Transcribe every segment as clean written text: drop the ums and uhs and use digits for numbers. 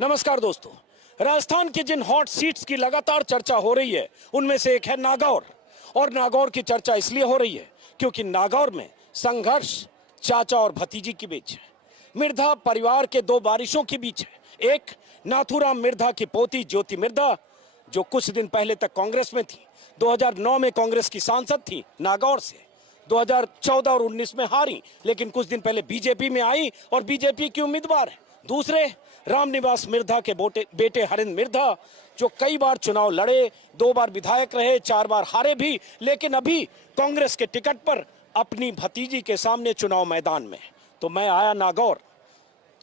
नमस्कार दोस्तों, राजस्थान की जिन हॉट सीट्स की लगातार चर्चा हो रही है उनमें से एक है नागौर। और नागौर की चर्चा इसलिए हो रही है क्योंकि नागौर में संघर्ष चाचा और भतीजी के बीच है। मिर्धा परिवार के दो बारिशों के बीच है। एक नाथूराम मिर्धा की पोती ज्योति मिर्धा, जो कुछ दिन पहले तक कांग्रेस में थी, 2009 में कांग्रेस की सांसद थी नागौर से, 2014 और 19 में हारी, लेकिन कुछ दिन पहले बीजेपी में आई और बीजेपी की उम्मीदवार है। दूसरे रामनिवास मिर्धा के बेटे हरिंद्र मिर्धा, जो कई बार चुनाव लड़े, 2 बार विधायक रहे, 4 बार हारे भी, लेकिन अभी कांग्रेस के टिकट पर अपनी भतीजी के सामने चुनाव मैदान में। तो मैं आया नागौर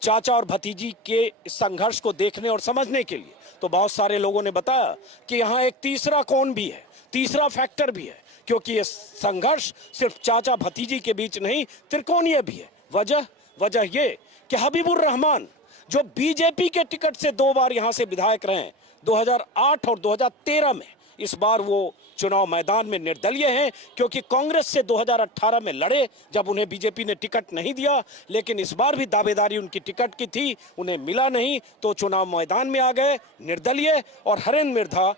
चाचा और भतीजी के संघर्ष को देखने और समझने के लिए। तो बहुत सारे लोगों ने बताया कि यहाँ एक तीसरा कोण भी है, तीसरा फैक्टर भी है, क्योंकि ये संघर्ष सिर्फ चाचा भतीजी के बीच नहीं, त्रिकोणीय भी है। वजह ये कि हबीबुर रहमान, जो बीजेपी के टिकट से 2 बार यहां से विधायक रहे, 2008 और 2013 में, इस बार वो चुनाव मैदान में निर्दलीय हैं, क्योंकि कांग्रेस से 2018 में लड़े जब उन्हें बीजेपी ने टिकट नहीं दिया, लेकिन इस बार भी दावेदारी उनकी टिकट की थी, उन्हें मिला नहीं, तो चुनाव मैदान में आ गए निर्दलीय। और हरिंद्र मिर्धा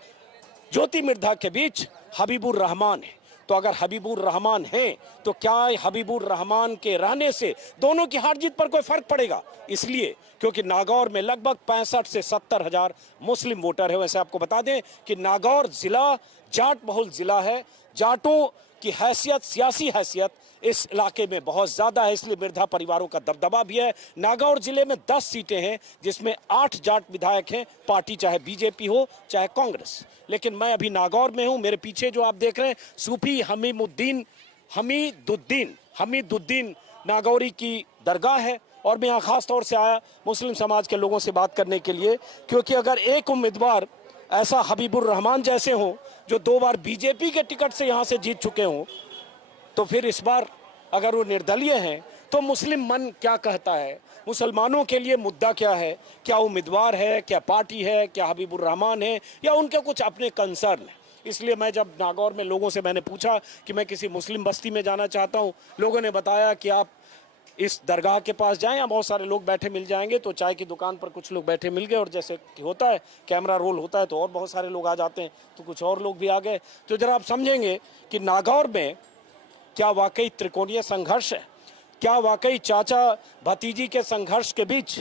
ज्योति मिर्धा के बीच हबीबुर रहमान है। तो अगर हबीबुर रहमान हैं तो क्या हबीबुर रहमान के रहने से दोनों की हार जीत पर कोई फर्क पड़ेगा? इसलिए क्योंकि नागौर में लगभग 65 से 70 हजार मुस्लिम वोटर है। वैसे आपको बता दें कि नागौर जिला जाट बहुल जिला है। जाटों की हैसियत, सियासी हैसियत इस इलाके में बहुत ज्यादा है, इसलिए मिर्धा परिवारों का दबदबा भी है। नागौर जिले में 10 सीटें हैं, जिसमें 8 जाट विधायक हैं, पार्टी चाहे बीजेपी हो चाहे कांग्रेस। लेकिन मैं अभी नागौर में हूं। मेरे पीछे जो आप देख रहे हैं, सूफी हमीदुद्दीन नागौरी की दरगाह है। और मैं यहाँ खास तौर से आया मुस्लिम समाज के लोगों से बात करने के लिए, क्योंकि अगर एक उम्मीदवार ऐसा हबीबुर रहमान जैसे हों, जो 2 बार बीजेपी के टिकट से यहाँ से जीत चुके हों, तो फिर इस बार अगर वो निर्दलीय हैं तो मुस्लिम मन क्या कहता है, मुसलमानों के लिए मुद्दा क्या है, क्या उम्मीदवार है, क्या पार्टी है, क्या हबीबुर रहमान है, या उनके कुछ अपने कंसर्न है। इसलिए मैं जब नागौर में लोगों से मैंने पूछा कि मैं किसी मुस्लिम बस्ती में जाना चाहता हूँ, लोगों ने बताया कि आप इस दरगाह के पास जाएं, यहाँ बहुत सारे लोग बैठे मिल जाएंगे। तो चाय की दुकान पर कुछ लोग बैठे मिल गए, और जैसे कि होता है कैमरा रोल होता है तो और बहुत सारे लोग आ जाते हैं, तो कुछ और लोग भी आ गए। तो जरा आप समझेंगे कि नागौर में क्या वाकई त्रिकोणीय संघर्ष है, क्या वाकई चाचा भतीजी के संघर्ष के बीच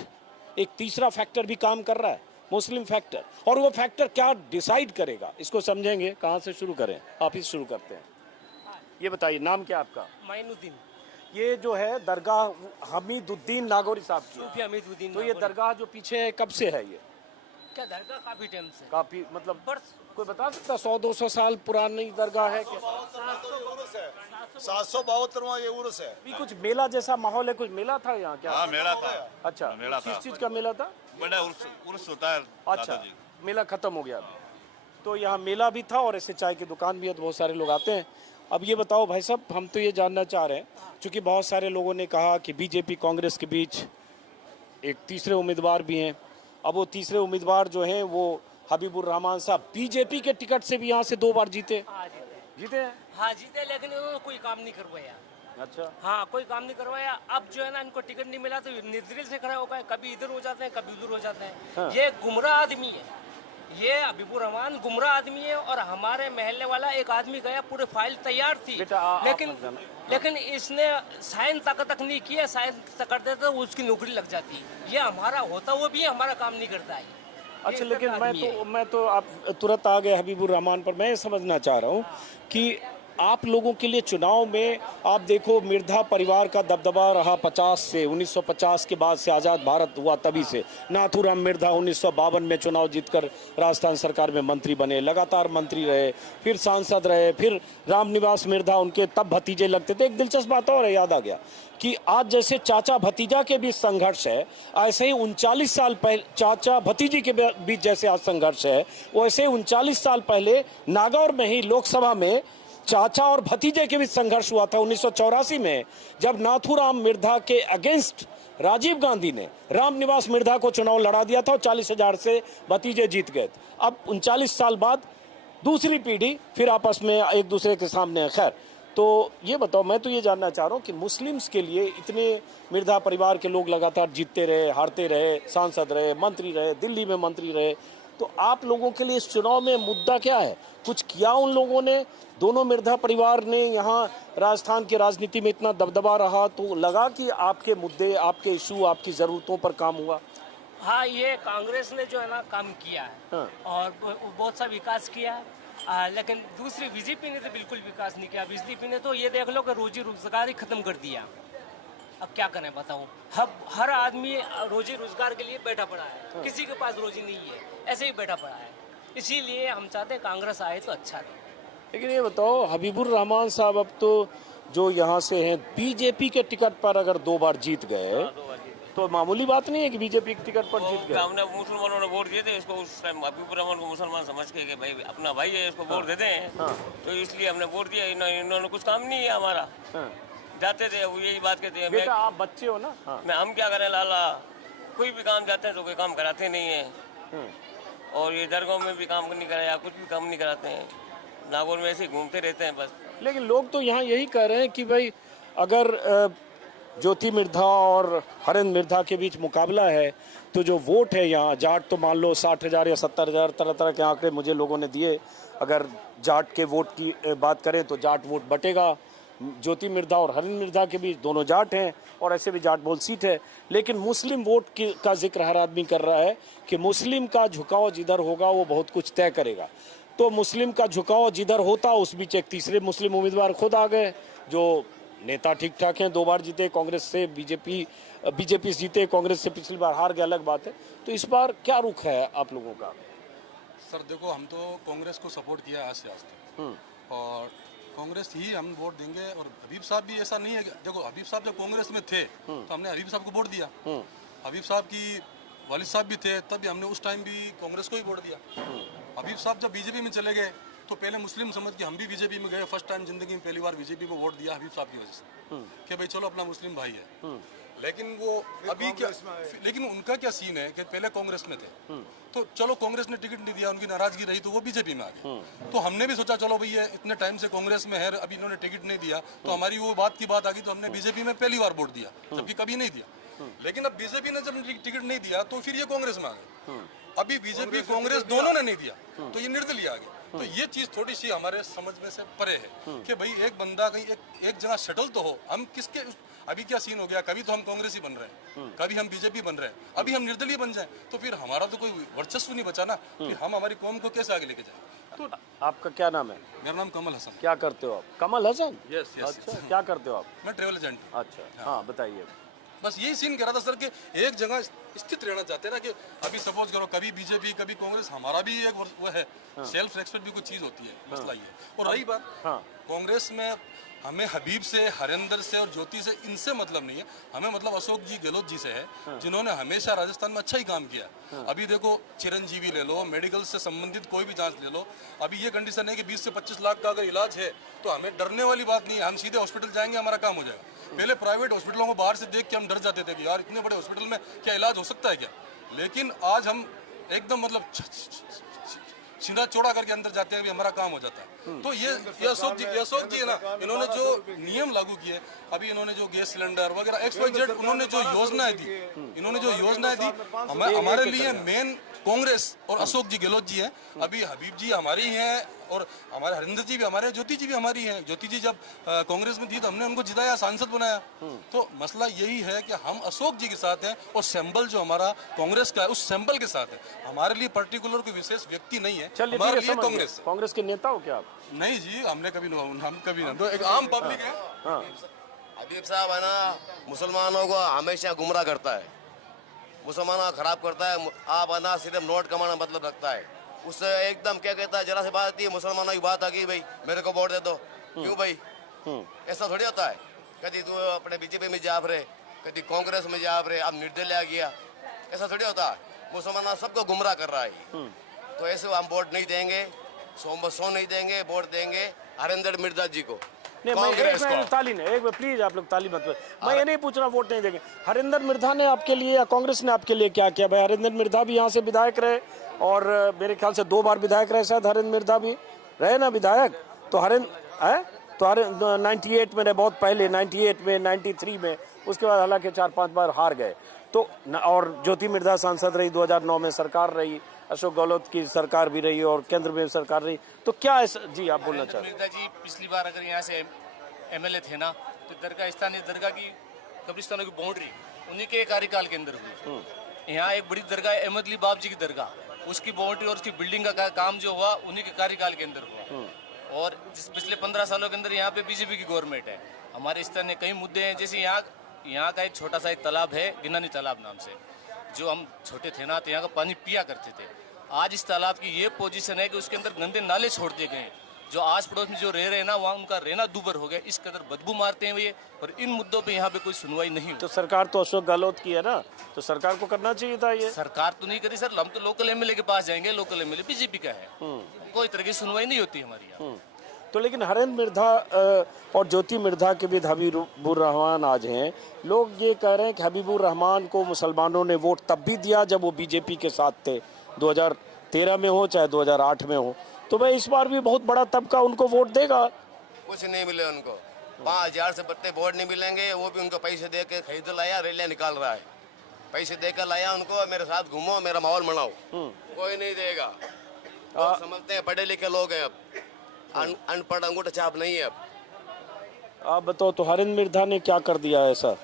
एक तीसरा फैक्टर भी काम कर रहा है, मुस्लिम फैक्टर, और वो फैक्टर क्या डिसाइड करेगा, इसको समझेंगे। कहाँ से शुरू करें? आप ही शुरू करते हैं। ये बताइए, नाम क्या आपका? माइनुद्दीन। ये जो है दरगाह हमीदुद्दीन नागौरी साहब की, सूफी हमीदुद्दीन। तो ये दरगाह जो पीछे है कब से है? ये क्या दरगाह काफी टाइम से, काफी मतलब बरस कोई बता सकता 100-200 साल पुरानी दरगाह है क्या? 772वां ये उर्स है। अभी कुछ मेला जैसा माहौल है, कुछ मेला था यहाँ क्या? हाँ मेला था। अच्छा, मेला था। किस चीज का मेला था? बड़ा उर्स होता है। अच्छा, मेला खत्म हो गया अभी। तो यहाँ मेला भी था और ऐसे चाय की दुकान भी है, तो बहुत सारे लोग आते हैं। अब ये बताओ भाई साहब, हम तो ये जानना चाह रहे हैं, क्योंकि बहुत सारे लोगों ने कहा कि बीजेपी कांग्रेस के बीच एक तीसरे उम्मीदवार भी हैं। अब वो तीसरे उम्मीदवार जो हैं वो हबीबुर रहमान साहब बीजेपी के टिकट से भी यहाँ से 2 बार जीते हैं। हाँ जीते, लेकिन उन्होंने कोई काम नहीं करवाया। अच्छा, हाँ कोई काम नहीं करवाया। अब जो है ना, इनको टिकट नहीं मिला तो निर्दलीय से खड़े हो गए, कभी इधर हो जाते हैं कभी उधर हो जाते हैं। हाँ। ये गुमराह आदमी है, ये हबीबुर रहमान गुमराह आदमी है। और हमारे महल्ले वाला एक आदमी गया, पूरी फाइल तैयार थी, लेकिन इसने साइन तक नहीं किया। साइन कर देता तो उसकी नौकरी लग जाती। ये हमारा होता वो भी है, हमारा काम नहीं करता है। अच्छा, लेकिन मैं तो आप तुरंत आ गए हबीबुर रहमान पर। मैं ये समझना चाह रहा हूँ कि आप लोगों के लिए चुनाव में आप देखो, मिर्धा परिवार का दबदबा रहा 50 से 1950 के बाद से आज़ाद भारत हुआ तभी से। नाथूराम मिर्धा 1952 में चुनाव जीतकर राजस्थान सरकार में मंत्री बने, लगातार मंत्री रहे, फिर सांसद रहे, फिर रामनिवास मिर्धा उनके तब भतीजे लगते थे। एक दिलचस्प बात और है, याद आ गया कि आज जैसे चाचा भतीजा के बीच संघर्ष है, ऐसे ही 39 साल पहले चाचा भतीजी के बीच जैसे आज संघर्ष है, वैसे 39 साल पहले नागौर में ही लोकसभा में चाचा और भतीजे के बीच संघर्ष हुआ था 1984 में, जब नाथूराम मिर्धा के अगेंस्ट राजीव गांधी ने रामनिवास मिर्धा को चुनाव लड़ा दिया था और 40,000 से भतीजे जीत गए। अब 39 साल बाद दूसरी पीढ़ी फिर आपस में एक दूसरे के सामने है। खैर, तो ये बताओ, मैं तो ये जानना चाह रहा हूँ कि मुस्लिम्स के लिए इतने मिर्जा परिवार के लोग लगातार जीतते रहे, हारते रहे, सांसद रहे, मंत्री रहे, दिल्ली में मंत्री रहे, तो आप लोगों के लिए इस चुनाव में मुद्दा क्या है? कुछ किया उन लोगों ने? दोनों मिर्जा परिवार ने यहाँ राजस्थान की राजनीति में इतना दबदबा रहा, तो लगा कि आपके मुद्दे, आपके इशू, आपकी ज़रूरतों पर काम हुआ? हाँ, ये कांग्रेस ने जो है ना काम किया है। हाँ। और बहुत सा विकास किया है। लेकिन दूसरी बीजेपी ने तो बिल्कुल विकास नहीं किया। बीजेपी ने तो ये देख लो कि रोजी रोजगार ही खत्म कर दिया। अब क्या करें बताओ, हर आदमी रोजी रोजगार के लिए बैठा पड़ा है, किसी के पास रोजी नहीं है, ऐसे ही बैठा पड़ा है। इसीलिए हम चाहते हैं कांग्रेस आए तो अच्छा रहे। लेकिन ये बताओ, हबीबुर रहमान साहब अब तो जो यहाँ से हैं बीजेपी के टिकट पर अगर 2 बार जीत गए तो मामूली बात नहीं है कि बीजेपी के टिकट पर जीत गए। हमने मुसलमानों ने वोट दिए थे इसको, उस टाइम हबीबुर रहमान को मुसलमान समझ के कि भाई अपना भाई है, इसको वोट देते हैं। तो इसलिए हमने वोट दिया। इन्होंने कुछ काम नहीं है हमारा। जाते थे वो यही बात कहते हैं, बेटा आप बच्चे हो ना। मैं हम क्या करें लाला, कोई भी काम जाते हैं तो कोई काम कराते नहीं है। और ये दरगाह में भी काम नहीं कराया, कुछ भी काम नहीं कराते हैं। नागौर में ऐसे घूमते रहते हैं बस। लेकिन लोग तो यहाँ यही कह रहे हैं कि भाई अगर ज्योति मिर्धा और हरेंद्र मिर्धा के बीच मुकाबला है तो जो वोट है यहाँ, जाट तो मान लो 60,000 या 70,000 तरह तरह के आंकड़े मुझे लोगों ने दिए। अगर जाट के वोट की बात करें तो जाट वोट बटेगा। ज्योति मिर्धा और हरेंद्र मिर्धा के बीच दोनों जाट हैं और ऐसे भी जाट बोल सीट है। लेकिन मुस्लिम वोट का जिक्र हर आदमी कर रहा है कि मुस्लिम का झुकाव जिधर होगा वो बहुत कुछ तय करेगा। तो मुस्लिम का झुकाव जिधर होता, उस बीच एक तीसरे मुस्लिम उम्मीदवार खुद आ गए जो नेता ठीक ठाक हैं, 2 बार जीते कांग्रेस से, बीजेपी से जीते, कांग्रेस से पिछली बार हार गए, अलग बात है। तो इस बार क्या रुख है आप लोगों का? सर देखो, हम तो कांग्रेस को सपोर्ट किया आज से आज तक और कांग्रेस ही हम वोट देंगे। और हबीब साहब भी ऐसा नहीं है, देखो हबीब साहब जब कांग्रेस में थे तो हमने हबीब साहब को वोट दिया। हबीब साहब की वालिद साहब भी थे, तब भी हमने उस टाइम भी कांग्रेस को ही वोट दिया। हबीब साहब जब बीजेपी में चले गए तो पहले मुस्लिम समझ के हम भी बीजेपी में गए। फर्स्ट टाइम जिंदगी में पहली बार बीजेपी को वोट दिया हबीब साहब की वजह से कि भाई चलो अपना मुस्लिम भाई है। लेकिन वो अभी क्या, लेकिन उनका क्या सीन है कि पहले कांग्रेस में थे तो चलो कांग्रेस ने टिकट नहीं दिया, उनकी नाराजगी रही तो वो बीजेपी में आ गए। तो हमने भी सोचा चलो भैया इतने टाइम से कांग्रेस में है, अभी इन्होंने टिकट नहीं दिया तो हमारी वो बात की बात आ गई, तो हमने बीजेपी में पहली बार वोट दिया, जबकि कभी नहीं दिया। लेकिन अब बीजेपी ने जब टिकट नहीं दिया तो फिर ये कांग्रेस में आ गए। अभी बीजेपी कांग्रेस दोनों ने नहीं दिया तो ये निर्दलीय आ गए। तो ये चीज थोड़ी सी हमारे समझ में से परे है कि भाई एक बंदा कहीं एक जगह सेटल तो हो। हम किसके, अभी क्या सीन हो गया, कभी तो हम कांग्रेस ही बन रहे हैं, कभी हम बीजेपी बन रहे हैं, अभी हम निर्दलीय बन जाएं तो फिर हमारा तो कोई वर्चस्व नहीं बचा ना। फिर हम हमारी कौम को कैसे आगे लेके जाए। तो आपका क्या नाम है? मेरा नाम कमल हसन। क्या करते हो आप? कमल हसन? Yes yes. अच्छा, क्या करते हो आप? मैं ट्रेवल एजेंट। अच्छा, हाँ बताइए। बस यही सीन कह रहा था सर कि एक जगह स्थित रहना चाहते हैं ना, कि अभी सपोज करो कभी बीजेपी कभी कांग्रेस, हमारा भी एक वो है सेल्फ रेस्पेक्ट भी कुछ चीज होती है, मसला ये। और रही बात कांग्रेस में, हमें हबीब से, हरेंद्र से और ज्योति से इनसे मतलब नहीं है, हमें मतलब अशोक जी गहलोत जी से है, जिन्होंने हमेशा राजस्थान में अच्छा ही काम किया। अभी देखो चिरंजीवी ले लो, मेडिकल से संबंधित कोई भी जांच ले लो, अभी ये कंडीशन है कि 20 से 25 लाख का अगर इलाज है तो हमें डरने वाली बात नहीं है, हम सीधे हॉस्पिटल जाएंगे, हमारा काम हो जाएगा। पहले प्राइवेट हॉस्पिटलों को बाहर से देख के हम डर जाते थे कि यार इतने बड़े हॉस्पिटल में क्या इलाज हो सकता है क्या। लेकिन आज हम एकदम मतलब सीधा चौड़ा करके अंदर जाते हैं, भी हमारा काम हो जाता है। तो ये अशोक जी है ना, इन्होंने जो नियम लागू किए, अभी इन्होंने जो गैस सिलेंडर वगैरह XYZ उन्होंने जो योजनाएं दी, हमारे लिए मेन कांग्रेस और अशोक जी गहलोत जी हैं। अभी हबीब जी हमारी हैं और हमारे हरिंदर जी भी हमारे, ज्योति जी भी हमारी हैं। ज्योति जी जब कांग्रेस में थी तो हमने उनको जिताया, सांसद बनाया। तो मसला यही है कि हम अशोक जी के साथ हैं और सिंबल जो हमारा कांग्रेस का है उस सिंबल के साथ है। हमारे लिए पर्टिकुलर कोई विशेष व्यक्ति नहीं है, हमारे लिए कांग्रेस। कांग्रेस के नेता हो क्या आप? नहीं जी, हमने कभी नहीं, तो एक आम पब्लिक है। हबीब साहब है ना, मुसलमानों को हमेशा गुमराह करता है, मुसलमानों को खराब करता है। आप है ना सिर्फ नोट कमाना मतलब रखता है, उससे एकदम क्या कहता है, जरा से बात आती है मुसलमानों की बात आ गई, भाई मेरे को वोट दे दो। क्यों भाई, ऐसा थोड़ी होता है। कभी तू अपने बीजेपी में जा रहे, कभी कांग्रेस में जा रहे, अब निर्दलीय आ गया, ऐसा थोड़ी होता है। मुसलमान सबको गुमराह कर रहा है। तो ऐसे हम वोट नहीं देंगे, सौ नहीं देंगे, वोट देंगे हरेंद्र मिर्जा जी को। नहीं, प्लीज आप लोग ताली मत। मैं ये नहीं पूछ रहा वोट नहीं देंगे। हरेंद्र मिर्धा ने आपके लिए या कांग्रेस ने आपके लिए क्या किया? भाई हरेंद्र मिर्धा भी यहाँ से विधायक रहे और मेरे ख्याल से 2 बार विधायक रहे, शायद हरेंद्र मिर्धा भी रहे ना विधायक। तो हरेंद्र तो 98 में बहुत पहले 98 में 93 में, उसके बाद हालांकि 4-5 बार हार गए। तो और ज्योति मिर्धा सांसद रही, 2009 में सरकार रही, अशोक गहलोत की सरकार भी रही और केंद्र में सरकार रही। तो क्या ऐसा जी आप बोलना चाहते हैं? मिर्धा जी पिछली बार अगर यहाँ से एमएलए थे ना, तो दरगाह स्थानीय दरगाह की कब्रिस्तानों की बाउंड्री उन्हीं के कार्यकाल के अंदर हुई। यहाँ एक बड़ी दरगाह अहमदली बाप जी की दरगाह, उसकी बाउंड्री और उसकी बिल्डिंग का काम जो हुआ उन्हीं के कार्यकाल के अंदर हुआ। और पिछले 15 सालों के अंदर यहाँ पे बीजेपी की गवर्नमेंट है। हमारे स्थानीय कई मुद्दे हैं, जैसे यहाँ का एक छोटा सा एक तालाब है गिनानी तालाब नाम से, जो हम छोटे थे ना तो यहाँ का पानी पिया करते थे। आज इस तालाब की ये पोजीशन है कि उसके अंदर गंदे नाले छोड़ दिए गए, जो आस पड़ोस में जो रह रहे हैं ना वहाँ उनका रहना दूभर हो गया, इस कदर बदबू मारते हैं ये। और इन मुद्दों पे यहाँ पे कोई सुनवाई नहीं हुई। तो सरकार तो अशोक गहलोत की है ना, तो सरकार को करना चाहिए था ये। सरकार तो नहीं करी सर, हम तो लोकल एमएलए के पास जाएंगे, लोकल एमएलए बीजेपी का है, कोई तरह की सुनवाई नहीं होती हमारी यहाँ। तो लेकिन हरेंद्र मिर्धा और ज्योति मिर्धा के भी हबीबुर रहमान आज हैं। लोग ये कह रहे हैं कि हबीबुर रहमान को मुसलमानों ने वोट तब भी दिया जब वो बीजेपी के साथ थे, 2013 में हो चाहे 2008 में हो। तो भाई इस बार भी बहुत बड़ा तबका उनको वोट देगा। कुछ नहीं मिले उनको, 5000 से बढ़ते वोट नहीं मिलेंगे। वो भी उनको पैसे दे के खरीद लाया, रैलियां निकाल रहा है, पैसे देकर लाया उनको, मेरे साथ घूमो, मेरा माहौल बनाओ, कोई नहीं देगा। लोग समझते हैं पढ़े लिखे लोग हैं, अब अनपढ़ अंगूठा छाप नहीं है। अब आप बताओ तो हरेंद्र मिर्धा ने क्या कर दिया ऐसा?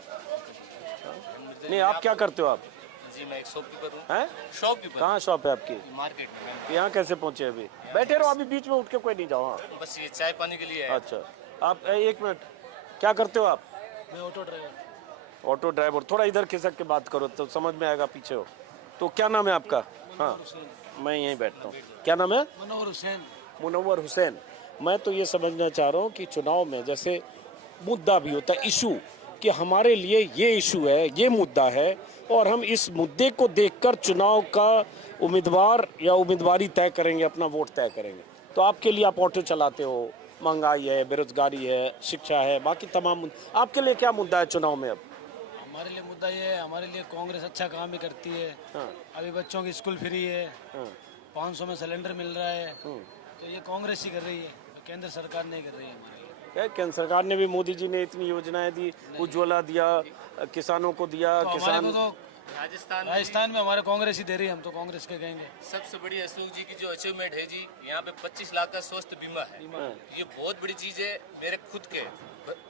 नहीं, आप क्या करते हो आप? जी मैं एक शॉपकीपर हूँ। हैं? शॉपकीपर। कहाँ शॉप है आपकी? मार्केट में। यहाँ कैसे पहुँचे अभी? बैठे रहो, अभी बीच में उठ के कोई नहीं जाओ। हाँ बस ये चाय पानी के लिए है। अच्छा, आप एक मिनट, क्या करते हो आप? मैं ऑटो ड्राइवर। Auto driver. थोड़ा इधर खिसक के बात करो तो समझ में आएगा, पीछे हो। तो क्या नाम है आपका? हाँ मैं यहीं बैठता हूँ। क्या नाम है? मनोहर हुसैन। मुनव्वर हुसैन। मैं तो ये समझना चाह रहा हूँ कि चुनाव में जैसे मुद्दा भी होता है, इशू, कि हमारे लिए ये इशू है, ये मुद्दा है, और हम इस मुद्दे को देखकर चुनाव का उम्मीदवार या उम्मीदवारी तय करेंगे, अपना वोट तय करेंगे। तो आपके लिए आप ऑटो चलाते हो, महंगाई है, बेरोजगारी है, शिक्षा है, बाकी तमाम आपके लिए क्या मुद्दा है चुनाव में? अब हमारे लिए मुद्दा ये है, हमारे लिए कांग्रेस अच्छा काम ही करती है। अभी बच्चों की स्कूल फ्री है, 500 में सिलेंडर मिल रहा है, तो ये कांग्रेस ही कर रही है, केंद्र सरकार नहीं कर रही है हमारे लिए। केंद्र सरकार ने भी, मोदी जी ने इतनी योजनाएं दी, उज्ज्वला दिया, किसानों को दिया, तो किसान हमारे को तो राजस्थान में हमारे कांग्रेस ही दे रही है, हम तो कांग्रेस के कहेंगे। सबसे बड़ी अशोक जी की जो अचीवमेंट है जी, यहाँ पे 25 लाख का स्वास्थ्य बीमा है। ये बहुत बड़ी चीज है। मेरे खुद के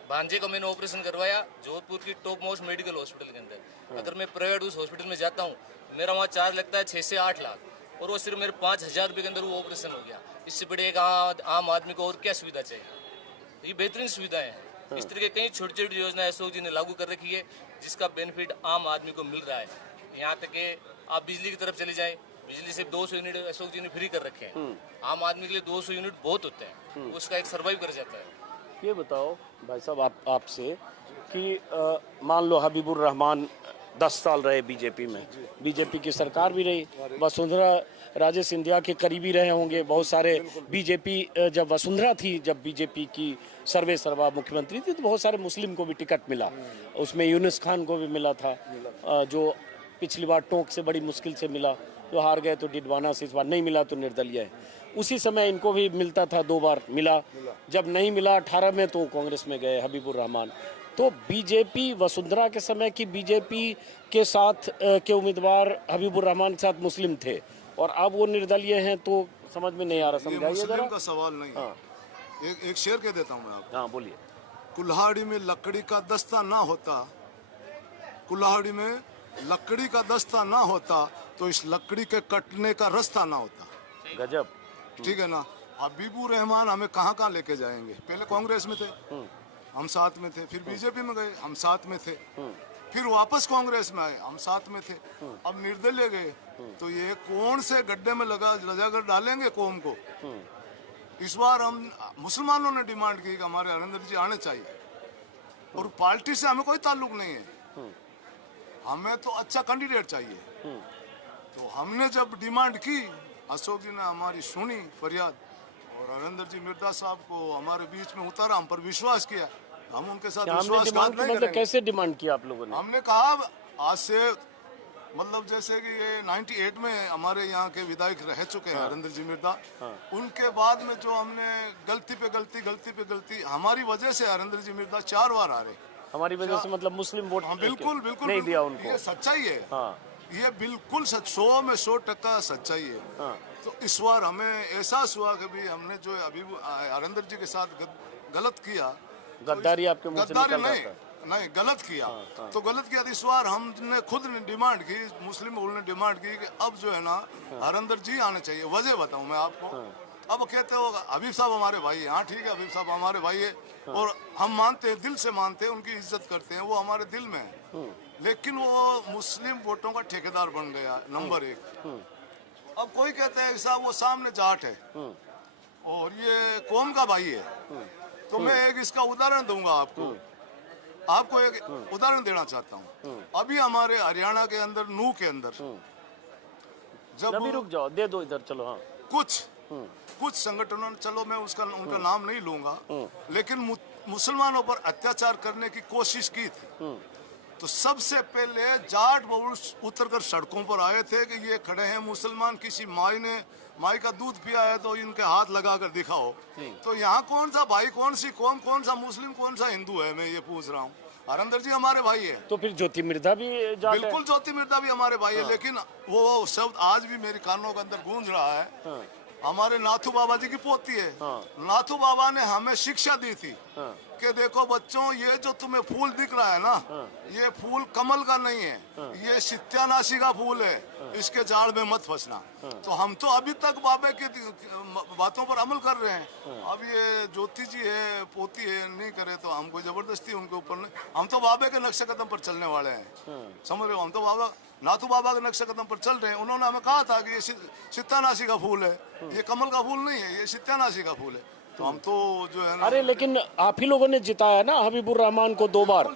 भांजे का मैंने ऑपरेशन करवाया जोधपुर की टॉप मोस्ट मेडिकल हॉस्पिटल के अंदर। अगर मैं प्राइवेट उस हॉस्पिटल में जाता हूँ, मेरा वहाँ चार्ज लगता है 6 से 8 लाख, और वो सिर्फ मेरे 5000 रुपये के अंदर वो ऑपरेशन हो गया। इससे बड़े एक आम आदमी को और क्या सुविधा चाहिए? ये बेहतरीन सुविधाएं हैं। इस तरह के कई छोटी छोटी योजनाएं अशोक जी ने लागू कर रखी है, जिसका बेनिफिट आम आदमी को मिल रहा है। यहाँ तक कि आप बिजली की तरफ चले जाएं, बिजली से 200 यूनिट अशोक जी ने फ्री कर रखे हैं। आम आदमी के लिए 200 यूनिट बहुत होते हैं, उसका एक सर्वाइव कर जाता है। ये बताओ भाई साहब आपसे कि मान लो हबीबुर रहमान 10 साल रहे बीजेपी में, बीजेपी की सरकार भी रही, वसुंधरा राजे सिंधिया के करीबी रहे होंगे बहुत सारे। बीजेपी जब वसुंधरा थी, जब बीजेपी की सर्वे सर्वा मुख्यमंत्री थी, तो बहुत सारे मुस्लिम को भी टिकट मिला, उसमें यूनुस खान को भी मिला था, जो पिछली बार टोंक से बड़ी मुश्किल से मिला, जो हार गए, तो डिडवाना से इस बार नहीं मिला तो निर्दलीय है। उसी समय इनको भी मिलता था, 2 बार मिला, जब नहीं मिला 18 में तो कांग्रेस में गए हबीबुर रहमान। तो बीजेपी वसुंधरा के समय की बीजेपी के साथ के उम्मीदवार हबीबुर रहमान के साथ मुस्लिम थे, और अब वो निर्दलीय हैं, तो समझ में नहीं आ रहा। समझाइए जरा। मुस्लिम का सवाल नहीं है। एक शेर कह देता हूँ मैं आपको। हाँ बोलिए। कुल्हाड़ी में लकड़ी का दस्ता ना होता, कुल्हाड़ी में लकड़ी का दस्ता ना होता तो इस लकड़ी के कटने का रास्ता ना होता। गजब। ठीक है ना। हबीबुर रहमान हमें कहाँ कहाँ लेके जाएंगे? पहले कांग्रेस में थे, हम साथ में थे, फिर बीजेपी में गए, हम साथ में थे, फिर वापस कांग्रेस में आए, हम साथ में थे, अब निर्दलीय गए। तो ये कौन से गड्ढे में लगाकर डालेंगे कौम को? इस बार हम मुसलमानों ने डिमांड की कि हमारे हरेंद्र जी आने चाहिए, और पार्टी से हमें कोई ताल्लुक नहीं है, हमें तो अच्छा कैंडिडेट चाहिए। तो हमने जब डिमांड की, अशोक जी ने हमारी सुनी फरियाद, और हरेंद्र जी मिर्धा साहब को हमारे बीच में उतारा, हम पर विश्वास किया, हम उनके साथ विश्वासघात नहीं करेंगे। कैसे डिमांड किया आप लोगों ने? हमने कहा आज से मतलब जैसे कि ये 98 में हमारे यहाँ के विधायक रह चुके हैं हरेंद्र जी मिर्धा। उनके बाद में जो हमने गलती पे गलती हमारी वजह से हरेंद्र जी मिर्धा 4 बार आ रहे। हमारी वजह से मतलब मुस्लिम वोट हाँ, बिल्कुल बिल्कुल नहीं दिया बिल्कुल, उनको। ये सच्चाई है। हाँ। ये बिल्कुल 100 में 100% सच्चाई है। हाँ। तो इस बार हमें एहसास हुआ कि भी हमने जो अभी हरेंद्र जी के साथ गलत किया, गद्दारी आपके मुंह से गद्दारी निकल रहा नहीं था। नहीं गलत किया। हाँ। तो गलत किया तो इस बार हमने खुद डिमांड की, मुस्लिम लोगों ने डिमांड की कि अब जो है ना हरेंद्र जी आने चाहिए। वजह बताऊं मैं आपको। अब कहते हो हबीब साहब हमारे भाई हैं। हाँ ठीक है, हबीब साहब हमारे भाई है और हम मानते हैं, दिल से मानते हैं, उनकी इज्जत करते हैं, वो हमारे दिल में है। लेकिन वो मुस्लिम वोटों का ठेकेदार बन गया, नंबर 1। अब कोई कहते हैं कि साहब वो सामने जाट है और ये कौम का भाई है। तो मैं एक इसका उदाहरण दूंगा आपको एक उदाहरण देना चाहता हूँ। अभी हमारे हरियाणा के अंदर नूह के अंदर जब अभी रुक जाओ, दे दो इधर, चलो। हाँ। कुछ संगठनों ने, चलो मैं उनका नाम नहीं लूंगा, लेकिन मुसलमानों पर अत्याचार करने की कोशिश की थी। तो सबसे पहले जाट बहु उतरकर सड़कों पर आए थे कि ये खड़े हैं मुसलमान, किसी माई का दूध पिया है तो इनके हाथ लगा कर दिखाओ। तो यहाँ कौन सा भाई, कौन सी कौम, कौन सा मुस्लिम, कौन सा हिंदू है, मैं ये पूछ रहा हूँ। हरेंद्र जी हमारे भाई है। तो फिर ज्योति मिर्धा भी जाट है? बिल्कुल ज्योति मिर्धा भी हमारे भाई है। लेकिन वो शब्द आज भी मेरे कानों के अंदर गूंज रहा है। हमारे नाथू बाबा जी की पोती है। नाथू बाबा ने हमें शिक्षा दी थी कि देखो बच्चों, ये जो तुम्हें फूल दिख रहा है ना, ये फूल कमल का नहीं है, ये सत्यानाशी का फूल है, इसके जाड़ में मत फंसना। तो हम तो अभी तक बाबा की बातों पर अमल कर रहे हैं। अब ये ज्योति जी है, पोती है, नहीं करे तो हम कोई जबरदस्ती उनके ऊपर नहीं। हम तो बाबा के नक्शे कदम पर चलने वाले हैं, समझ रहे हो। हम तो बाबा नाथू बाबा के नक्शे कदम पर चल रहे हैं। उन्होंने हमें कहा था कि ये सत्यानाशी का फूल है, ये कमल का फूल नहीं है, ये सत्यानाशी का फूल है। तो हम तो जो है ना, अरे लेकिन आप ही लोगों ने जिताया ना हबीबुर रहमान को 2 बार,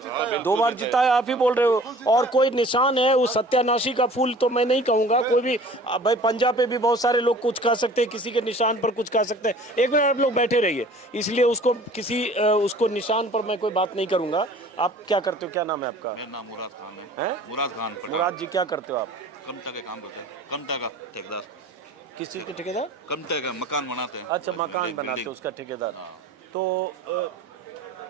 2 बार जिताया, आप ही बोल रहे हो। और कोई निशान है उस सत्यानाशी का फूल तो मैं नहीं कहूंगा। कोई भी भाई, पंजाब पे भी बहुत सारे लोग कुछ कह सकते हैं, किसी के निशान पर कुछ कह सकते हैं। एक मिनट आप लोग बैठे रहिए, इसलिए उसको निशान पर मैं कोई बात नहीं करूंगा। आप क्या करते हो, क्या नाम है आपका? मेरा नाम मुराद खान है। मुराद खान। मुराद जी क्या करते हो आप? कमता के काम करते हैं, कमता का ठेकेदार। किस चीज के ठेकेदार? कमता का मकान बनाते हैं। अच्छा, मकान बनाते हैं, उसका ठेकेदार। तो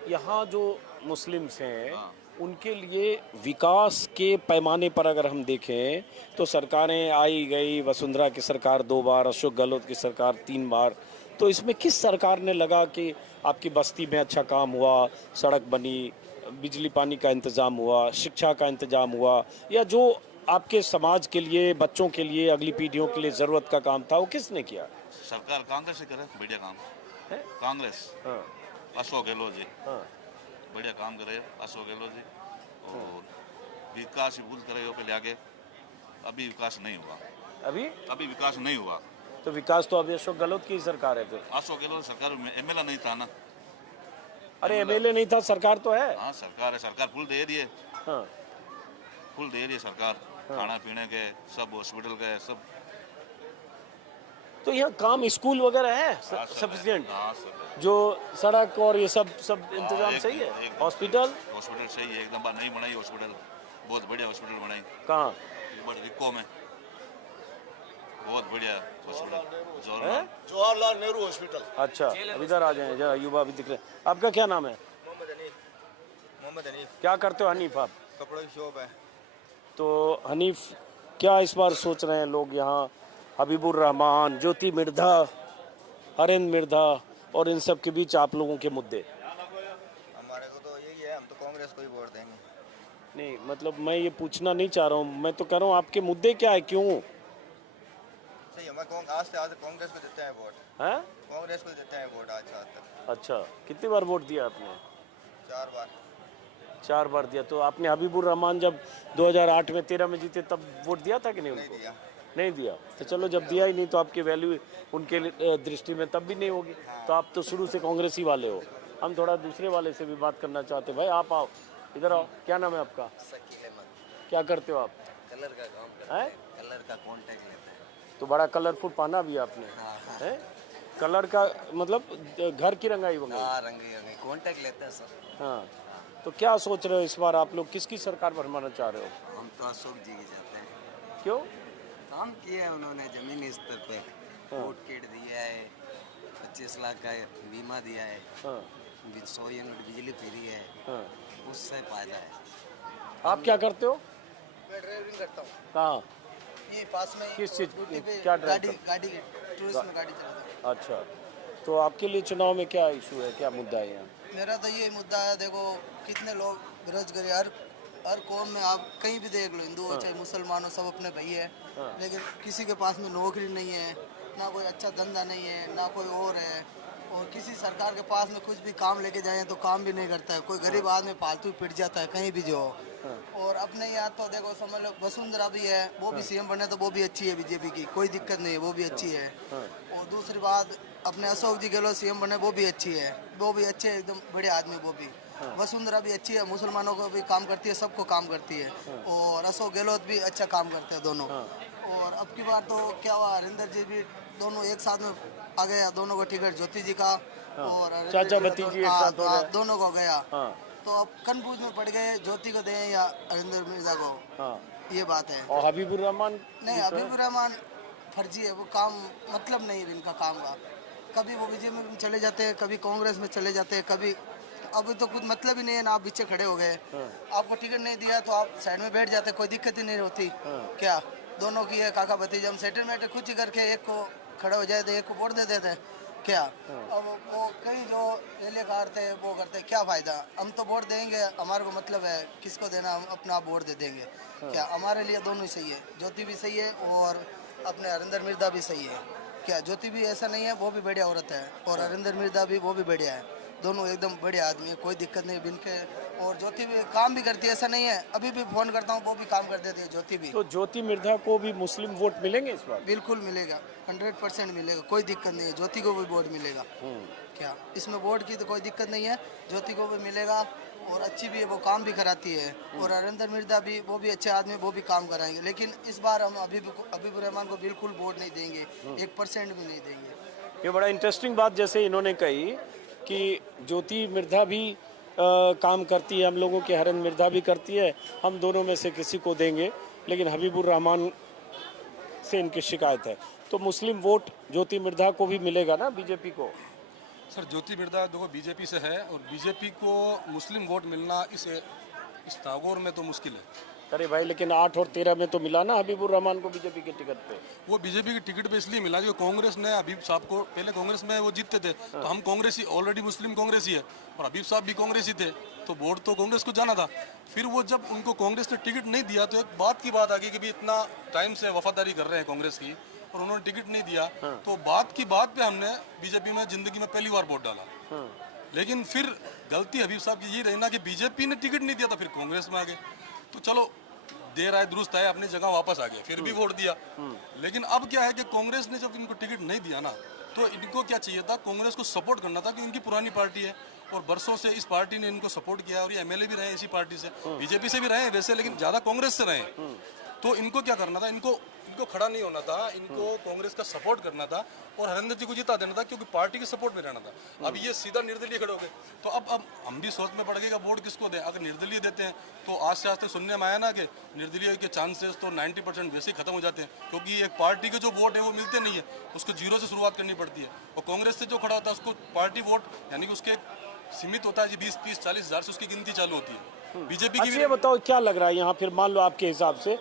यहाँ जो मुस्लिम्स हैं उनके लिए विकास के पैमाने पर अगर हम देखें तो सरकारें आई गई, वसुंधरा की सरकार 2 बार, अशोक गहलोत की सरकार 3 बार। तो इसमें किस सरकार ने लगा कि आपकी बस्ती में अच्छा काम हुआ, सड़क बनी, बिजली पानी का इंतज़ाम हुआ, शिक्षा का इंतज़ाम हुआ, या जो आपके समाज के लिए, बच्चों के लिए, अगली पीढ़ियों के लिए ज़रूरत का काम था वो किसने किया? सरकार कांग्रेस से करे बढ़िया काम है। कांग्रेस, अशोक गहलोत जी बढ़िया काम करे, अशोक गहलोत जी। और विकास भूल करे पहले आगे, अभी विकास नहीं हुआ। अभी विकास नहीं हुआ। तो विकास तो अभी अशोक गहलोत की सरकार है। फिर अशोक गहलोत सरकार में एमएलए नहीं था ना। अरे एमएलए नहीं था, सरकार तो है। हाँ सरकार है, सरकार फुल दे रही है। फुल दे रही है सरकार, खाना पीने के सब, हॉस्पिटल के सब। तो यहाँ काम, स्कूल वगैरह है सफिशिएंट? जो सड़क और ये सब इंतजाम सही है? हॉस्पिटल सही है, एकदम नई बनाई हॉस्पिटल, बहुत बढ़िया हॉस्पिटल बनाई। कहाँ? रिको में बहुत बढ़िया हॉस्पिटल, जवाहरलाल नेहरू हॉस्पिटल। अच्छा, इधर आ जाए जरा, युवा भी दिख रहे हैं। आपका क्या नाम है? मोहम्मद हनीफ। क्या करते हो हनीफ आप? कपड़ों की शॉप है। तो हनीफ, क्या इस बार सोच रहे हैं लोग यहाँ, हबीबुर रहमान, ज्योति मिर्धा, हरेंद्र मिर्धा और इन सब के बीच आप लोगों के मुद्दे? हमारे को तो यही है, हम तो कांग्रेस को ही वोट देंगे। नहीं मतलब मैं ये पूछना नहीं चाह रहा हूँ, मैं तो कह रहा हूँ आपके मुद्दे क्या है, क्यों? सही, हम आज से आज कांग्रेस को देते हैं वोट। हैं? कांग्रेस को देते हैं वोट आज से आज तक। अच्छा, कितनी बार वोट दिया आपने? 4 बार। 4 बार दिया। तो आपने हबीबुर रहमान जब 2008 में 13 में जीते तब वोट दिया था कि नहीं उनको? नहीं दिया। तो चलो, जब दिया ही नहीं तो आपकी वैल्यू उनके दृष्टि में तब भी नहीं होगी। तो आप तो शुरू से कांग्रेसी वाले हो। हम थोड़ा दूसरे वाले से भी बात करना चाहते हैं। भाई आप आओ, इधर आओ। क्या नाम है आपका? क्या करते हो आप? कलर का काम करते हैं। कलर का कॉन्ट्रैक्ट लेते हैं। तो बड़ा कलरफुल पहना भी आपने है। कलर का मतलब घर की रंगाई वगैरह? रंगाई कॉन्ट्रैक्ट लेते हैं सर। हाँ, तो क्या सोच रहे हो इस बार आप लोग, किसकी सरकार बनवाना चाह रहे हो? हम तो अशोक जी की चाहते हैं। क्यों? काम किया है उन्होंने जमीनी स्तर पे, वोट किट दिया है, 25 लाख का बीमा दिया है, 100 यूनिट बिजली फ्री है, उससे फायदा है। आप क्या करते हो? मैं ड्राइविंग करता हूँ कहाँ? ये पास में किस चीज ड्यूटी पे क्या ड्राइव गाड़ी टूरिस्ट में गाड़ी चलाता हूँ। अच्छा, तो आपके लिए चुनाव में क्या इशू है, क्या मुद्दा है यहाँ? मेरा तो ये मुद्दा है, देखो कितने लोग बेरोजगारी, हर कौम में आप कहीं भी देख लो, हिंदू हो चाहे मुसलमान हो, सब अपने भाई है, लेकिन किसी के पास में नौकरी नहीं है, ना कोई अच्छा धंधा नहीं है, ना कोई और है, और किसी सरकार के पास में कुछ भी काम लेके जाए तो काम भी नहीं करता है। कोई गरीब आदमी फालतू पिट जाता है कहीं भी जो। और अपने यहाँ तो देखो समझ लो वसुंधरा भी है, वो भी सीएम बने तो वो भी अच्छी है बीजेपी की, कोई दिक्कत नहीं है, वो भी अच्छी है। और दूसरी बात अपने अशोक जी गहलोत सीएम बने, वो भी अच्छी है, वो भी अच्छे एकदम बड़े आदमी, वो भी वसुंधरा भी अच्छी है, मुसलमानों को भी काम करती है, सबको काम करती है। और अशोक गहलोत भी अच्छा काम करते हैं दोनों। और अब की बार तो क्या हुआ, हरिंदर जी भी दोनों एक साथ में आ गया, दोनों को टिकट, ज्योति जी का और चाचा भतीजी एक साथ हो गए। दोनों को गया। तो अब कंफ्यूज में पड़ गए, ज्योति को दें या हरिंदर मिर्जा को, ये बात है। और हबीबुर रहमान? नहीं, हबीबुर रहमान फर्जी है, वो काम मतलब नहीं है इनका काम का। कभी वो बीजेपी में चले जाते हैं, कभी कांग्रेस में चले जाते हैं, कभी अभी तो कुछ मतलब ही नहीं है ना, आप पीछे खड़े हो गए, आपको टिकट नहीं दिया तो आप साइड में बैठ जाते, कोई दिक्कत ही नहीं होती। क्या दोनों की है काका भतीजा, हम सेटलमेंट कुछ ही करके एक को खड़े हो जाए तो एक को वोट दे देते क्या। अब वो कई जो रेले काटते हैं वो करते हैं, क्या फायदा, हम तो वोट देंगे, हमारे को मतलब है किसको देना, हम अपना वोट दे देंगे। क्या हमारे लिए दोनों ही सही है, ज्योति भी सही है और अपने हरिंदर मिर्जा भी सही है। क्या ज्योति भी ऐसा नहीं है, वो भी बढ़िया औरत है, और हरिंदर मिर्जा भी, वो भी बढ़िया है, दोनों एकदम बढ़िया आदमी है, कोई दिक्कत नहीं बिनके। और ज्योति भी काम भी करती है, ऐसा नहीं है, अभी भी फोन करता हूँ वो भी काम कर देती है ज्योति भी। तो ज्योति मिर्धा को भी मुस्लिम वोट मिलेंगे इस बार? बिल्कुल मिलेगा, 100% मिलेगा, कोई दिक्कत नहीं है, ज्योति को भी वोट मिलेगा। क्या इसमें वोट की तो कोई दिक्कत नहीं है, ज्योति को भी मिलेगा, और अच्छी भी है, वो काम भी कराती है। और हरिंदर मिर्जा भी, वो भी अच्छे आदमी, वो भी काम कराएंगे। लेकिन इस बार हम हबीबुर रहमान को बिल्कुल वोट नहीं देंगे, 1% भी नहीं देंगे। ये बड़ा इंटरेस्टिंग बात जैसे इन्होंने कही कि ज्योति मिर्धा भी काम करती है हम लोगों के, हरिंदर मिर्धा भी करती है, हम दोनों में से किसी को देंगे, लेकिन हबीबुर रहमान से इनकी शिकायत है। तो मुस्लिम वोट ज्योति मिर्धा को भी मिलेगा ना बीजेपी को? सर ज्योति मिर्धा देखो बीजेपी से है, और बीजेपी को मुस्लिम वोट मिलना इस नागौर में तो मुश्किल है। अरे भाई, लेकिन 8 और 13 में तो मिला ना हबीबुर रहमान को बीजेपी के टिकट पे। वो बीजेपी की टिकट पे इसलिए मिला जो कांग्रेस ने हबीब साहब को, पहले कांग्रेस में वो जीतते थे, तो हम कांग्रेसी, ऑलरेडी मुस्लिम कांग्रेसी है, और हबीब साहब भी कांग्रेसी थे, तो वोट तो कांग्रेस को जाना था। फिर वो जब उनको कांग्रेस ने टिकट नहीं दिया तो एक बात की बात आ गई कि भी इतना टाइम से वफादारी कर रहे हैं कांग्रेस की, और उन्होंने टिकट नहीं दिया, तो बात की बात पे हमने बीजेपी में जिंदगी में पहली बार वोट डाला। लेकिन फिर गलती हबीब साहब की ये रही ना कि बीजेपी ने टिकट नहीं दिया था, फिर कांग्रेस में आ गए। तो चलो देर आए दुरुस्त आए, अपनी जगह वापस आ गए, फिर भी वोट दिया। लेकिन अब क्या है कि कांग्रेस ने जब इनको टिकट नहीं दिया ना, तो इनको क्या चाहिए था, कांग्रेस को सपोर्ट करना था, कि इनकी पुरानी पार्टी है और बरसों से इस पार्टी ने इनको सपोर्ट किया, और ये एमएलए भी रहे इसी पार्टी से, बीजेपी से भी रहे वैसे, लेकिन ज्यादा कांग्रेस से रहे। तो इनको क्या करना था, इनको खड़ा नहीं होना था, इनको कांग्रेस का सपोर्ट करना था और हरिंदर जी को जिता देना था, क्योंकि पार्टी के सपोर्ट में रहना था। अब ये सीधा निर्दलीय खड़े हो गए, तो अब हम भी सोच में पड़ गए कि वोट किसको दें। अगर निर्दलीय देते हैं तो आज से आस्ते सुनने में आया ना कि निर्दलीय के चांसेस तो 90% वैसे ही खत्म हो जाते हैं, क्योंकि एक पार्टी के जो वोट है वो मिलते नहीं है, उसको जीरो से शुरुआत करनी पड़ती है। और कांग्रेस से जो खड़ा होता है उसको पार्टी वोट, यानी कि उसके सीमित होता है जी, 20, 30, 40 हज़ार से उसकी गिनती चालू होती है। बीजेपी की ये बताओ क्या लग रहा है यहाँ, फिर मान लो आपके हिसाब से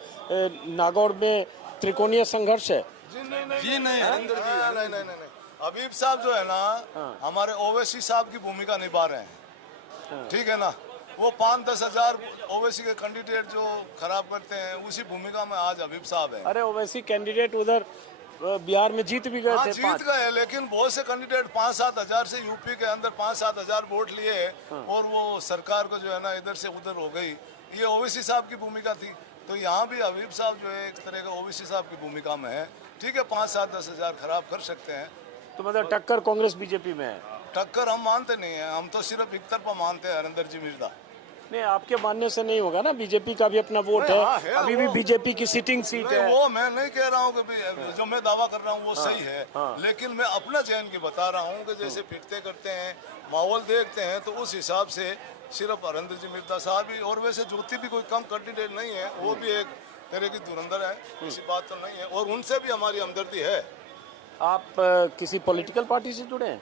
नागौर में त्रिकोणीय संघर्ष है? जी नहीं, नहीं। हबीब साहब जो है ना, हमारे ओवैसी साहब की भूमिका निभा रहे हैं, ठीक है ना। वो 5-10 हजार ओवैसी के कैंडिडेट जो खराब करते हैं, उसी भूमिका में आज हबीब साहब है। अरे ओवैसी कैंडिडेट उधर बिहार में जीत भी गए थे, जीत गए, लेकिन बहुत से कैंडिडेट 5-7 हजार से यूपी के अंदर 5-7 हजार वोट लिए, और वो सरकार को जो है ना इधर से उधर हो गई। ये ओवैसी साहब की भूमिका थी। तो यहाँ भी हबीब साहब जो है एक तरह का ओवैसी साहब की भूमिका में है, ठीक है। 5-7-10 हजार खराब कर सकते हैं। तो मतलब टक्कर कांग्रेस बीजेपी में है? टक्कर हम मानते नहीं है, हम तो सिर्फ एक तरफा मानते हैं हरिंदर जी मिर्जा। नहीं, आपके मानने से नहीं होगा ना, बीजेपी का भी अपना वोट है, अभी भी बीजेपी की सिटिंग सीट है। वो मैं नहीं कह रहा हूँ कि जो मैं दावा कर रहा हूँ वो सही है, लेकिन मैं अपना चयन की बता रहा हूँ कि जैसे फिरते करते हैं, माहौल देखते हैं, तो उस हिसाब से सिर्फ हरिंदर जी मिर्जा साहब ही, और वैसे ज्योति भी कोई कम कैंडिडेट नहीं है, वो भी एक तेरे की धुरंधर है, ऐसी बात तो नहीं है, और उनसे भी हमारी हमदर्दी है। आप किसी पॉलिटिकल पार्टी से जुड़े हैं?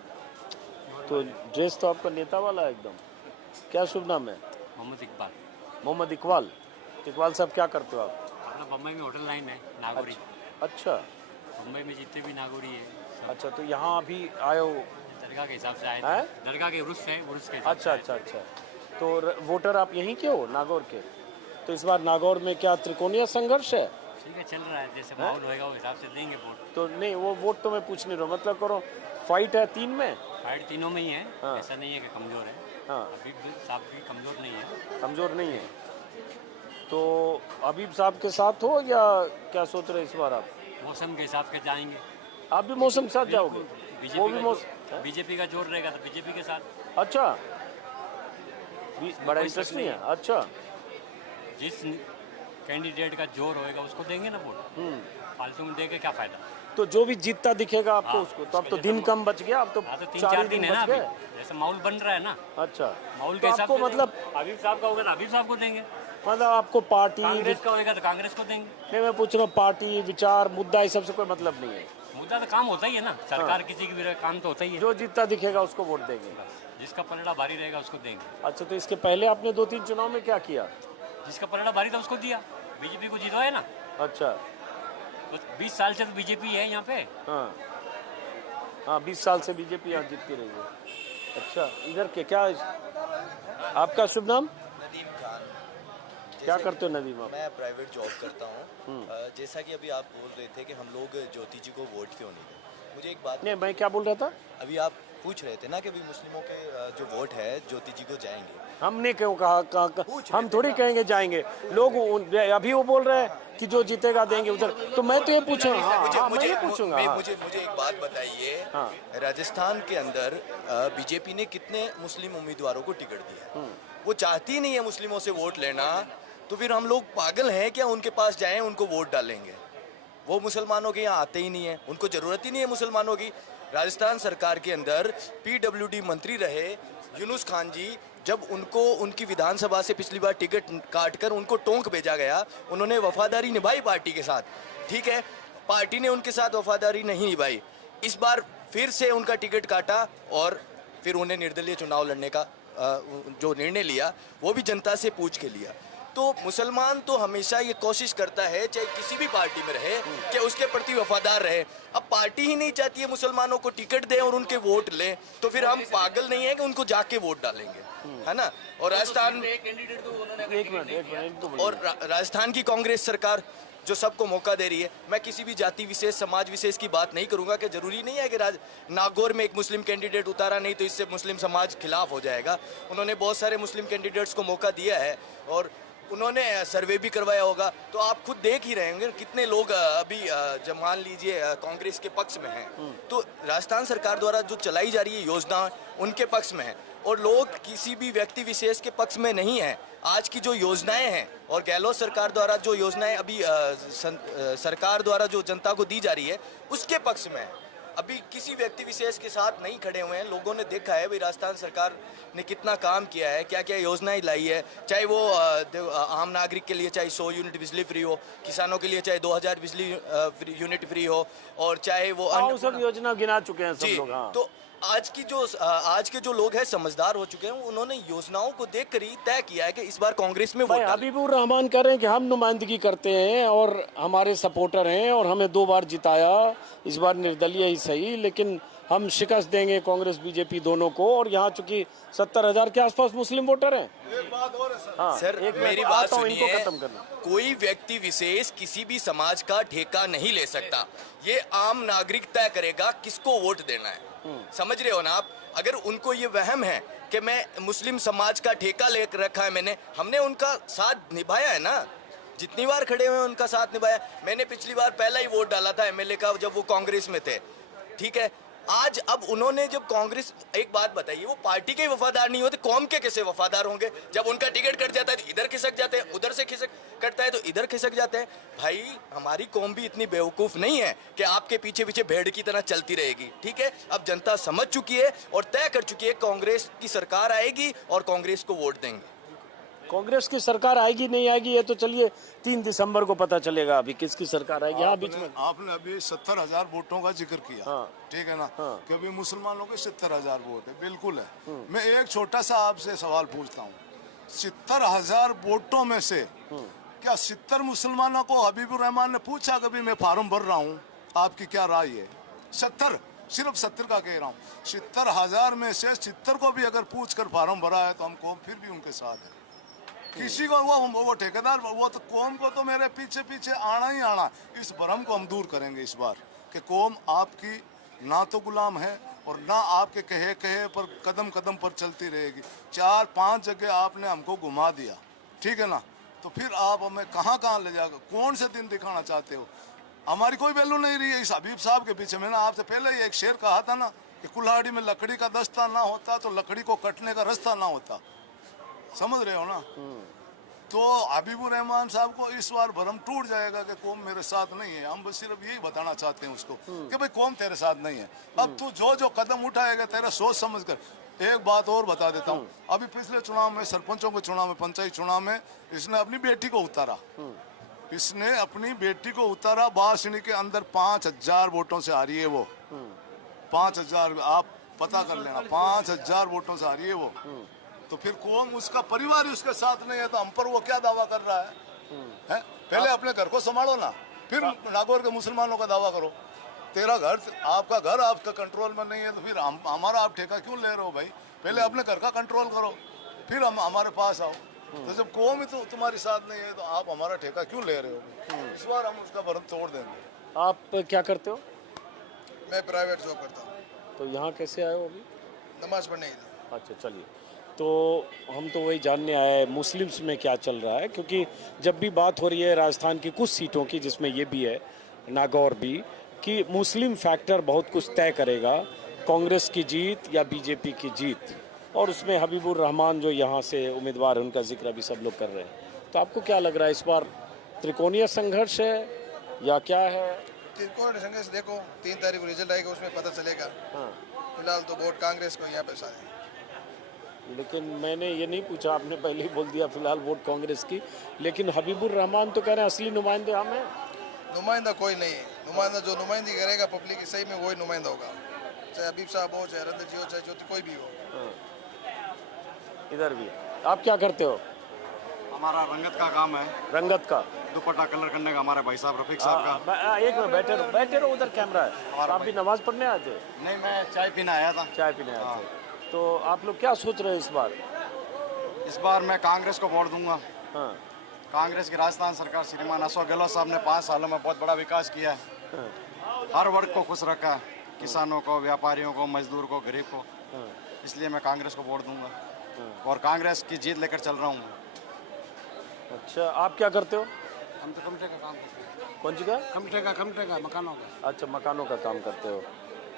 तो ड्रेस तो आपका नेता वाला है एकदम। क्या शुभ नाम है? मोहम्मद इकबाल। मोहम्मद इकबाल। इकबाल साहब क्या करते हो आप? अपना बम्बई में होटल लाइन है नागौरी। अच्छा बम्बई में जितने भी नागौरी है सब अच्छा, तो यहाँ अभी आए हो? दरगाह के हिसाब से आए हैं? थे। दरगाह के उर्स है, उर्स के हिसाब अच्छा अच्छा अच्छा। तो वोटर आप यहीं के हो, नागौर के? तो इस बार नागौर में क्या त्रिकोणीय संघर्ष है? ठीक है, चल रहा है, जैसे माहौल होएगा उस हिसाब से देंगे वोट। तो नहीं, वो वोट तो मैं पूछ नहीं रहा हूँ, मतलब करो फाइट है 3 में? फाइट तीनों में ही है। हाँ। ऐसा नहीं है कि कमजोर है। हाँ, अभी साहब भी कमजोर नहीं है। कमजोर नहीं है। तो हबीब साहब के साथ हो या क्या सोच रहे इस बार आप? मौसम के हिसाब से जाएंगे। आप भी मौसम के साथ जाओगे? वो भी मौसम। बीजेपी का जोर रहेगा तो बीजेपी के साथ। अच्छा, बड़ा कोई इंटरेस्ट शक नहीं नहीं है। अच्छा, जिस कैंडिडेट का जोर होएगा उसको देंगे ना वोट। फालतू में देके क्या फायदा। तो जो भी जीतता दिखेगा आपको हाँ, उसको। तो अब तो जैसे दिन कम बच गया, अब तो हाँ, तो 4 3-4 ही दिन दिन है ना बच अभी, गए। जैसे माहौल बन रहा है ना। अच्छा, माहौल तो के हिसाब आपको से मतलब हबीब साहब का होगा तो हबीब साहब को देंगे। मतलब आपको पार्टी कांग्रेस का होएगा तो कांग्रेस को देंगे। नहीं, मैं पूछ रहा हूँ पार्टी विचार मुद्दा इस सबसे कोई मतलब नहीं है। मुद्दा तो काम होता ही है ना, सरकार किसी की भी रहे, काम तो होता ही है। जो जीतता दिखेगा उसको वोट देंगे। जिसका पलड़ा भारी रहेगा उसको देंगे। अच्छा, तो इसके पहले आपने 2-3 चुनाव में क्या किया? जिसका पलड़ा भारी था उसको दिया, बीजेपी को जितवाया ना। अच्छा, तो 20 साल से तो बीजेपी है यहाँ पे। हाँ हाँ, 20 साल से बीजेपी यहाँ जीतती रही है। अच्छा, इधर के क्या आपका शुभ नाम? नदीम खान। क्या करते हो नदीम आप? मैं प्राइवेट जॉब करता हूँ। जैसा कि अभी आप बोल रहे थे कि हम लोग ज्योति जी को वोट क्यों नहीं दें, मुझे एक बात नहीं, मैं क्या बोल रहा था? अभी आप पूछ रहे थे ना कि अभी मुस्लिमों के जो वोट है ज्योति जी को जाएंगे। हमने क्यों कहा हम थोड़ी कहेंगे जाएंगे लोग। अभी वो बोल रहे हैं कि जो जीतेगा देंगे उधर, तो मैं तो ये पूछूंगा। मैं ये पूछूंगा। मुझे एक बात बताइए, राजस्थान के अंदर बीजेपी ने कितने मुस्लिम उम्मीदवारों को टिकट दिया? वो चाहती नहीं है मुस्लिमों से वोट लेना, तो फिर हम लोग पागल हैं क्या उनके पास जाएं उनको वोट डालेंगे? वो मुसलमानों के यहाँ आते ही नहीं है, उनको जरूरत ही नहीं है मुसलमानों की। राजस्थान सरकार के अंदर PWD मंत्री रहे यूनुस खान जी, जब उनको उनकी विधानसभा से पिछली बार टिकट काटकर उनको टोंक भेजा गया, उन्होंने वफादारी निभाई पार्टी के साथ। ठीक है, पार्टी ने उनके साथ वफादारी नहीं निभाई। इस बार फिर से उनका टिकट काटा और फिर उन्हें निर्दलीय चुनाव लड़ने का जो निर्णय लिया वो भी जनता से पूछ के लिया। तो मुसलमान तो हमेशा ये कोशिश करता है, चाहे किसी भी पार्टी में रहे, कि उसके प्रति वफादार रहे। अब पार्टी ही नहीं चाहती है मुसलमानों को टिकट दें और उनके वोट लें, तो फिर हम पागल नहीं है कि उनको जाके वोट डालेंगे, है ना। और राजस्थान और राजस्थान की कांग्रेस सरकार जो सबको मौका दे रही है, मैं किसी भी जाति विशेष समाज विशेष की बात नहीं करूंगा कि जरूरी नहीं है कि नागौर में एक मुस्लिम कैंडिडेट उतारा नहीं तो इससे मुस्लिम समाज खिलाफ हो जाएगा। उन्होंने बहुत सारे मुस्लिम कैंडिडेट्स को मौका दिया है और उन्होंने सर्वे भी करवाया होगा, तो आप खुद देख ही रहे होंगे कितने लोग अभी जब मान लीजिए कांग्रेस के पक्ष में हैं, तो राजस्थान सरकार द्वारा जो चलाई जा रही है योजना उनके पक्ष में है और लोग किसी भी व्यक्ति विशेष के पक्ष में नहीं है। आज की जो योजनाएं हैं और गहलोत सरकार द्वारा जो योजनाएं अभी सरकार द्वारा जो जनता को दी जा रही है उसके पक्ष में है। अभी किसी व्यक्ति विशेष के साथ नहीं खड़े हुए हैं। लोगों ने देखा है भाई राजस्थान सरकार ने कितना काम किया है, क्या क्या योजनाएं लाई है, चाहे वो आम नागरिक के लिए चाहे 100 यूनिट बिजली फ्री हो, किसानों के लिए चाहे 2000 बिजली यूनिट फ्री हो, और चाहे वो सब योजना गिना चुके हैं सब लोग। हाँ। तो आज के जो लोग हैं समझदार हो चुके हैं, उन्होंने योजनाओं को देखकर ही तय किया है कि इस बार कांग्रेस में वोट। हबीबुर रहमान कह रहे हैं कि हम नुमाइंदगी करते हैं और हमारे सपोर्टर हैं और हमें 2 बार जिताया, इस बार निर्दलीय ही सही, लेकिन हम शिकस्त देंगे कांग्रेस बीजेपी दोनों को। और यहाँ चूंकि 70,000 के आसपास मुस्लिम वोटर हैं। एक बात और है सर। हाँ, सर एक मेरी बात सुनिए, इनको सुनिए, खत्म करना। कोई व्यक्ति विशेष किसी भी समाज का ठेका नहीं ले सकता। ये आम नागरिक तय करेगा किसको वोट देना है। समझ रहे हो ना आप? अगर उनको ये वहम है कि मैं मुस्लिम समाज का ठेका ले रखा है, हमने उनका साथ निभाया है ना, जितनी बार खड़े हुए उनका साथ निभाया। मैंने पिछली बार पहला ही वोट डाला था MLA का जब वो कांग्रेस में थे। ठीक है, आज अब उन्होंने जब कांग्रेस, एक बात बताइए, वो पार्टी के वफादार नहीं होते, कौम के कैसे वफादार होंगे? जब उनका टिकट कट जाता है तो इधर खिसक जाते हैं, उधर से खिसक कटता है तो इधर खिसक जाते हैं। भाई हमारी कौम भी इतनी बेवकूफ नहीं है कि आपके पीछे पीछे भेड़ की तरह चलती रहेगी। ठीक है, अब जनता समझ चुकी है और तय कर चुकी है कांग्रेस की सरकार आएगी और कांग्रेस को वोट देंगे। कांग्रेस की सरकार आएगी नहीं आएगी ये तो चलिए 3 दिसंबर को पता चलेगा अभी किसकी सरकार आएगी। हाँ बीच में आपने अभी 70,000 वोटों का जिक्र किया, ठीक है ना, क्योंकि मुसलमानों के 70,000 वोट है, बिल्कुल है। मैं एक छोटा सा आपसे सवाल पूछता हूँ, 70,000 वोटों में से क्या 70 मुसलमानों को हबीबुर रहमान ने पूछा कभी मैं फार्म भर रहा हूँ, आपकी क्या राय है? 70, सिर्फ 70 का कह रहा हूँ। 70,000 में से 70 को भी अगर पूछ कर फार्म भरा है तो हम कौम फिर भी उनके साथ है। किसी को वो ठेकेदार, वो तो कौम को तो मेरे पीछे पीछे आना ही आना। इस भ्रम को हम दूर करेंगे इस बार कि कौम आपकी ना तो गुलाम है और ना आपके कहे कहे पर कदम कदम पर चलती रहेगी। 4-5 जगह आपने हमको घुमा दिया, ठीक है ना, तो फिर आप हमें कहाँ कहाँ ले जाकर कौन से दिन दिखाना चाहते हो? हमारी कोई वैल्यू नहीं रही है इस हबीब साहब के पीछे। मैंने आपसे पहले ही एक शेर कहा था ना कि कुल्हाड़ी में लकड़ी का दस्ता ना होता तो लकड़ी को कटने का रास्ता ना होता, समझ रहे हो ना? तो हबीबुर रहमान साहब को इस बार भरम टूट जाएगा कि कौम मेरे साथ नहीं है। हम बस सिर्फ यही बताना चाहते हैं उसको कि भाई कौम तेरे साथ नहीं है। अब तू जो जो कदम उठाएगा तेरा सोच समझ कर। एक बात और बता देता हूँ, अभी पिछले चुनाव में, सरपंचों के चुनाव में, पंचायत चुनाव में इसने अपनी बेटी को उतारा, इसने अपनी बेटी को उतारा। बासनी के अंदर 5,000 वोटों से हारी है वो। 5,000, आप पता कर लेना, 5,000 वोटों से हारी है वो। तो फिर कौम, उसका परिवार ही उसके साथ नहीं है तो हम पर वो क्या दावा कर रहा है? पहले अपने घर को संभालो ना, फिर नागौर के मुसलमानों का दावा करो। तेरा घर, आपका घर आपका कंट्रोल में नहीं है तो फिर हमारा आप ठेका क्यों ले रहे हो भाई? पहले अपने घर का कंट्रोल करो, फिर हम हमारे पास आओ। तो जब कौम ही तो तुम्हारे साथ नहीं है तो आप हमारा ठेका क्यों ले रहे हो? इस बार हम उसका भरम तोड़ देंगे। आप क्या करते हो? मैं प्राइवेट जॉब करता हूँ। तो यहाँ कैसे आए हो अभी? नमाज पढ़ने के लिए। अच्छा चलिए, तो हम तो वही जानने आए हैं मुस्लिम्स में क्या चल रहा है, क्योंकि जब भी बात हो रही है राजस्थान की कुछ सीटों की, जिसमें ये भी है नागौर भी, कि मुस्लिम फैक्टर बहुत कुछ तय करेगा, कांग्रेस की जीत या बीजेपी की जीत। और उसमें हबीबुर रहमान जो यहाँ से उम्मीदवार है उनका जिक्र अभी सब लोग कर रहे हैं। तो आपको क्या लग रहा है, इस बार त्रिकोणीय संघर्ष है या क्या है? त्रिकोणीय संघर्ष देखो 3 तारीख को रिजल्ट आएगा, उसमें पता चलेगा। फिलहाल तो वोट कांग्रेस को यहाँ पे सारे। लेकिन मैंने ये नहीं पूछा, आपने पहले ही बोल दिया फिलहाल वोट कांग्रेस की। लेकिन हबीबुर रहमान तो कह रहे हैं असली नुमाइंदे हम हैं। नुमाइंदा कोई नहीं है, नुमाइंदा जो नुमाइंदी करेगा पब्लिक की सही में वही नुमाइंदा होगा, चाहे हबीब साहब हो, चाहे रंजीत जी हो, चाहे ज्योति कोई भी हो। इधर भी आप क्या करते हो? हमारा रंगत का काम है। रंगत का? दुपट्टा कलर करने का हमारे भाई साहब रफीक साहब का। एक में बैठे रहो, उधर कैमरा है। आप भी नमाज पढ़ने आए थे? नहीं, मैं चाय पीने आया था। चाय पीने आए थे। तो आप लोग क्या सोच रहे हैं इस बार? इस बार मैं कांग्रेस को वोट दूंगा। कांग्रेस की राजस्थान सरकार, श्रीमान अशोक गहलोत साहब ने 5 सालों में बहुत बड़ा विकास किया है। हर वर्ग को खुश रखा है, किसानों को, व्यापारियों को, मजदूर को, गरीब को। इसलिए मैं कांग्रेस को वोट दूंगा और कांग्रेस की जीत लेकर चल रहा हूँ। अच्छा, आप क्या करते हो? हम तो कमटे का काम करते हैं। कौन सी का? कमटे का मकानों का। अच्छा, मकानों का काम करते हो।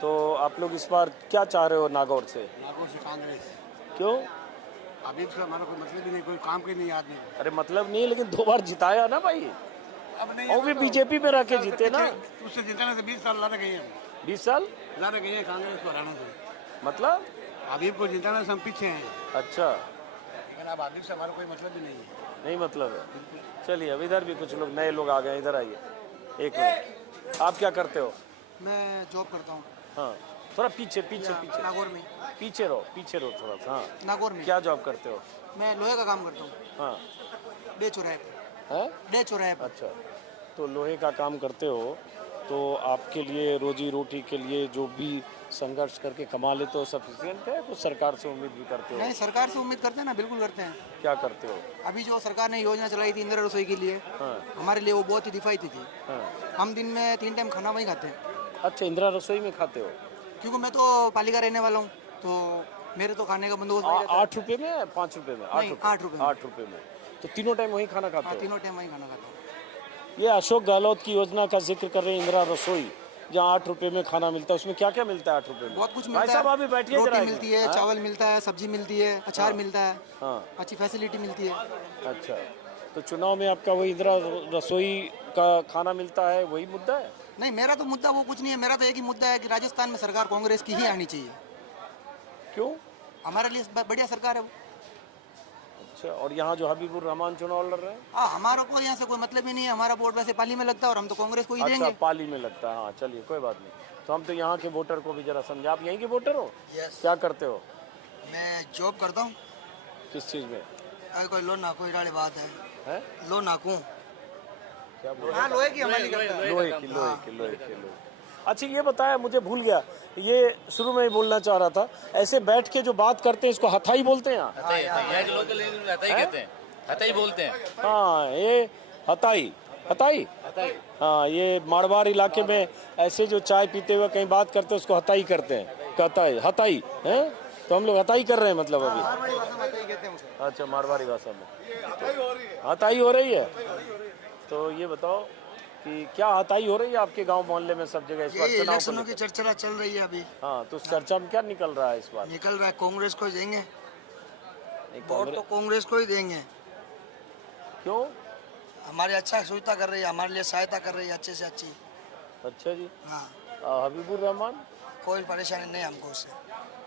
तो आप लोग इस बार क्या चाह रहे हो नागौर से? नागौर से कांग्रेस। क्यों? अभी तो हमारा कोई मतलब ही नहीं, कोई काम के नहीं आदमी। अरे मतलब नहीं, लेकिन 2 बार जिताया ना भाई। अब नहीं, और भी बीजेपी में रह के जीते ना। उससे जिताने से 20 साल ला गए हैं। 20 साल ला गए हैं कांग्रेस को हराने से। मतलब हबीब को जिताने से हम पीछे हैं। अच्छा, लेकिन अब हबीब से हमारा कोई मतलब ही नहीं है। नहीं मतलब है। चलिए, अब इधर भी कुछ लोग नए लोग आ गए, इधर आइए एक मिनट। आप क्या करते हो? मैं जॉब करता हूँ। हाँ, थोड़ा पीछे नागौर में। पीछे रहो थोड़ा सा। हाँ, नागौर में। क्या जॉब करते हो? मैं लोहे का काम करता हूँ। हाँ, डे चौराहे पे। अच्छा, तो लोहे का काम करते हो तो आपके लिए रोजी रोटी के लिए जो भी संघर्ष करके कमा लेते हो सफिशिएंट है? कुछ सरकार से उम्मीद भी करते हो? नहीं, सरकार से उम्मीद करते हैं ना, बिल्कुल करते हैं। क्या करते हो? अभी जो सरकार ने योजना चलाई थी इंदिरा रसोई के लिए, हमारे लिए वो बहुत ही किफायती थी। हम दिन में 3 टाइम खाना वहीं खाते हैं। अच्छा, इंदिरा रसोई में खाते हो? क्योंकि मैं तो पालिका रहने वाला हूँ, तो मेरे तो खाने का बंदोबस्त 8 रुपये में, 5 रुपये में? 8 रुपये में। तो तीनों टाइम वहीं खाना खाते हो? तीनों टाइम वहीं खाना खाते हैं। ये अशोक गहलोत की योजना का जिक्र कर रहे हैं, इंदिरा रसोई, जहाँ 8 रुपये में खाना मिलता है। उसमें क्या क्या मिलता है 8 रुपये में? बहुत कुछ भाई मिलता साहब है। अभी बैठिए, रोटी मिलती है, चावल मिलता है, सब्जी मिलती है, अचार मिलता है, अच्छी फैसिलिटी मिलती है। अच्छा, तो चुनाव में आपका वही इंदिरा रसोई का खाना मिलता है, वही मुद्दा है? नहीं, मेरा तो मुद्दा वो कुछ नहीं है। मेरा तो एक ही मुद्दा है कि राजस्थान में सरकार कांग्रेस की ही आनी चाहिए। क्यों? हमारे लिए बढ़िया सरकार है वो। अच्छा, और यहाँ जो हबीबुर रहमान चुनाव लड़ रहे हैं? हाँ, हमारा को यहाँ से कोई मतलब ही नहीं है, हमारा वोट वैसे पाली में लगता है और हम तो कांग्रेस को ही अच्छा, देंगे। पाली में लगता है, हाँ चलिए कोई बात नहीं। तो हम तो यहाँ के वोटर को भी जरा समझे। आप यहीं के वोटर हो? यस। क्या करते हो? मैं जॉब करता हूँ। किस चीज़ में? अरे कोई लो नाकू वाली बात है, हैं? लो नाकू। क्या बोल? हाँ, लोहे की हमारी लोहे की। अच्छा ये बताया, मुझे भूल गया, ये शुरू में ही बोलना चाह रहा था, ऐसे बैठ के जो बात करते हैं इसको हथाई बोलते हैं यहाँ? यहाँ के लोकल एरिया में हथाई कहते हैं, हथाई बोलते हैं। हाँ, ये हथाई हथाई हाँ, ये मारवाड़ इलाके में ऐसे जो चाय पीते हुए कहीं बात करते हैं उसको हथाई करते हैं, हथाई हथाई हैं। तो हम लोग हथाई कर रहे हैं मतलब अभी। अच्छा, मारवाड़ी भाषा में हथाई हो रही है। तो ये बताओ कि क्या हथाई हो रही है आपके गांव मोहल्ले में सब जगह इस बार चुनाव को इलेक्शनों की चर्चा चल रही है अभी। हाँ, तो उस चर्चा में क्या निकल रहा है इस बार? निकल रहा है कांग्रेस को ही देंगे, वोट तो कांग्रेस को ही देंगे। क्यों? हमारे अच्छा सुविधा कर रही है, हमारे लिए सहायता कर रही है अच्छे से अच्छी। अच्छा जी। हाँ, हबीबुर रहमान? कोई परेशानी नहीं हमको उससे।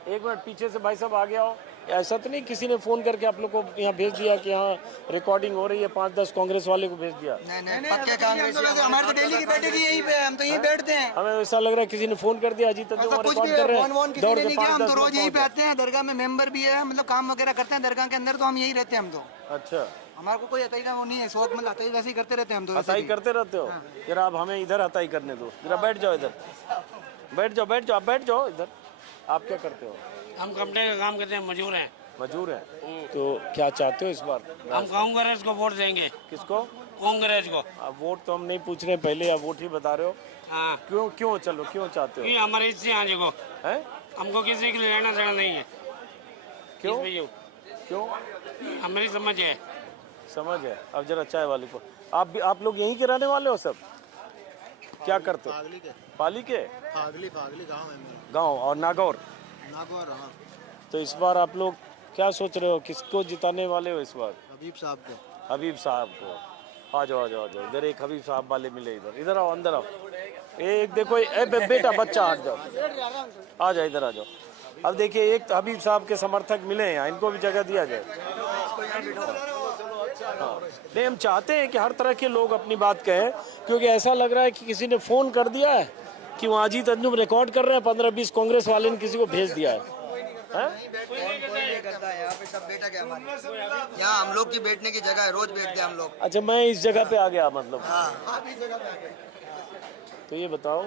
एक मिनट पीछे से भाई साहब आ गया हो। ऐसा तो नहीं किसी ने फोन करके आप लोग को यहाँ भेज दिया कि यहाँ रिकॉर्डिंग हो रही है, 5-10 कांग्रेस वाले को भेज दिया? नहीं, पक्के कांग्रेस, हमारे तो डेली की बैठक यही पे, हम तो यहीं बैठते हैं। हमें ऐसा लग रहा है किसी ने फोन कर दिया, अजीत तंजू कुछ भी रिकॉर्ड कर रहे हैं, दौड़ के हम तो रोज यहीं पे आते हैं, दरगाह में मेंबर भी है, मतलब काम वगैरह करते हैं दरगाह के अंदर, तो हम यहीं रहते हैं हम तो। अच्छा, हमारे को कोई हताई का वो नहीं है, शौक मतलब हताई वैसे ही करते रहते हैं हम तो। हताई करते रहते हो? जरा आप हमें इधर हताई करने दो, जरा बैठ जाओ इधर, बैठ जाओ, आप बैठ जाओ इधर। आप क्या करते हो? हम कंपनी का काम करते हैं, मजदूर हैं। मजदूर हैं। तो क्या चाहते हो इस बार? हम कांग्रेस को वोट देंगे। किसको? कांग्रेस को। अब वोट तो हम नहीं पूछ रहे, पहले आप वोट ही बता रहे हो। हाँ। क्यों चलो, क्यों चाहते हो? हमारे इससे आने को है, हमको किसी के लेना देना नहीं है। क्यों? हमारी समझ है। समझ है। अब जरा चाय वाली को, आप लोग यहीं के रहने वाले हो सब? क्या करते हो? पाली के? फागली गांव है मेरा। गांव और नागौर? हाँ। तो इस बार आप लोग क्या सोच रहे हो, किसको जिताने वाले हो इस बार? हबीब साहब को। हबीब साहब को। आ जाओ इधर, एक हबीब साहब वाले मिले, इधर आओ, अंदर आओ। एक देखो, बेटा बच्चा हट जाओ, आ जाओ इधर आ जाओ। अब देखिए, एक तो हबीब साहब के समर्थक मिले हैं यहाँ, इनको भी जगह दिया जाए। हाँ, नहीं, हम चाहते हैं कि हर तरह के लोग अपनी बात कहें, क्योंकि ऐसा लग रहा है कि किसी ने फोन कर दिया है कि वहाँ अजीत अंजुम रिकॉर्ड कर रहे हैं, 15-20 कांग्रेस वाले ने किसी को भेज दिया है। यहाँ पे सब बैठक है हमारी, यहाँ हम लोग की बैठने की जगह है, रोज बैठते हैं हम लोग। अच्छा, मैं इस जगह पे आ गया मतलब। हाँ। तो ये बताओ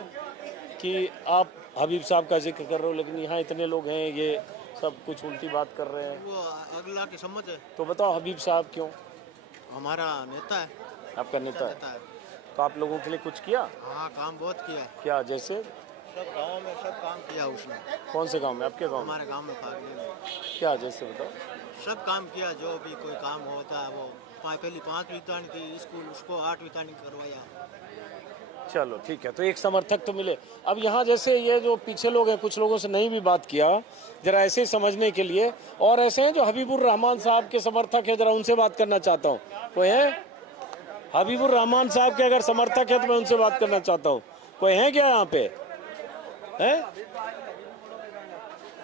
कि आप हबीब साहब का जिक्र कर रहे हो, लेकिन यहाँ इतने लोग हैं, ये सब कुछ उल्टी बात कर रहे हैं। वो अगला की समझ है। तो बताओ हबीब साहब क्यों? हमारा नेता है। आपका नेता है? तो आप लोगों के लिए कुछ किया? हाँ, काम बहुत किया है। क्या? जैसे सब गांव में सब काम किया उसने। कौन से गांव में? आपके गांव में? हमारे गांव में फागली में। क्या जैसे बताओ? सब काम किया, जो भी कोई काम होता है वो पहली 5वीं तक थी स्कूल, उसको 8वीं तक करवाया। चलो ठीक है, तो एक समर्थक तो मिले। अब यहाँ जैसे ये जो पीछे लोग हैं, कुछ लोगों से नहीं भी बात किया, जरा ऐसे ही समझने के लिए, और ऐसे हैं जो हबीबुर रहमान साहब के समर्थक है, जरा उनसे बात करना चाहता हूँ। कोई है हबीबुर रहमान साहब के अगर समर्थक है तो मैं उनसे बात करना चाहता हूँ। कोई है क्या यहाँ पे? है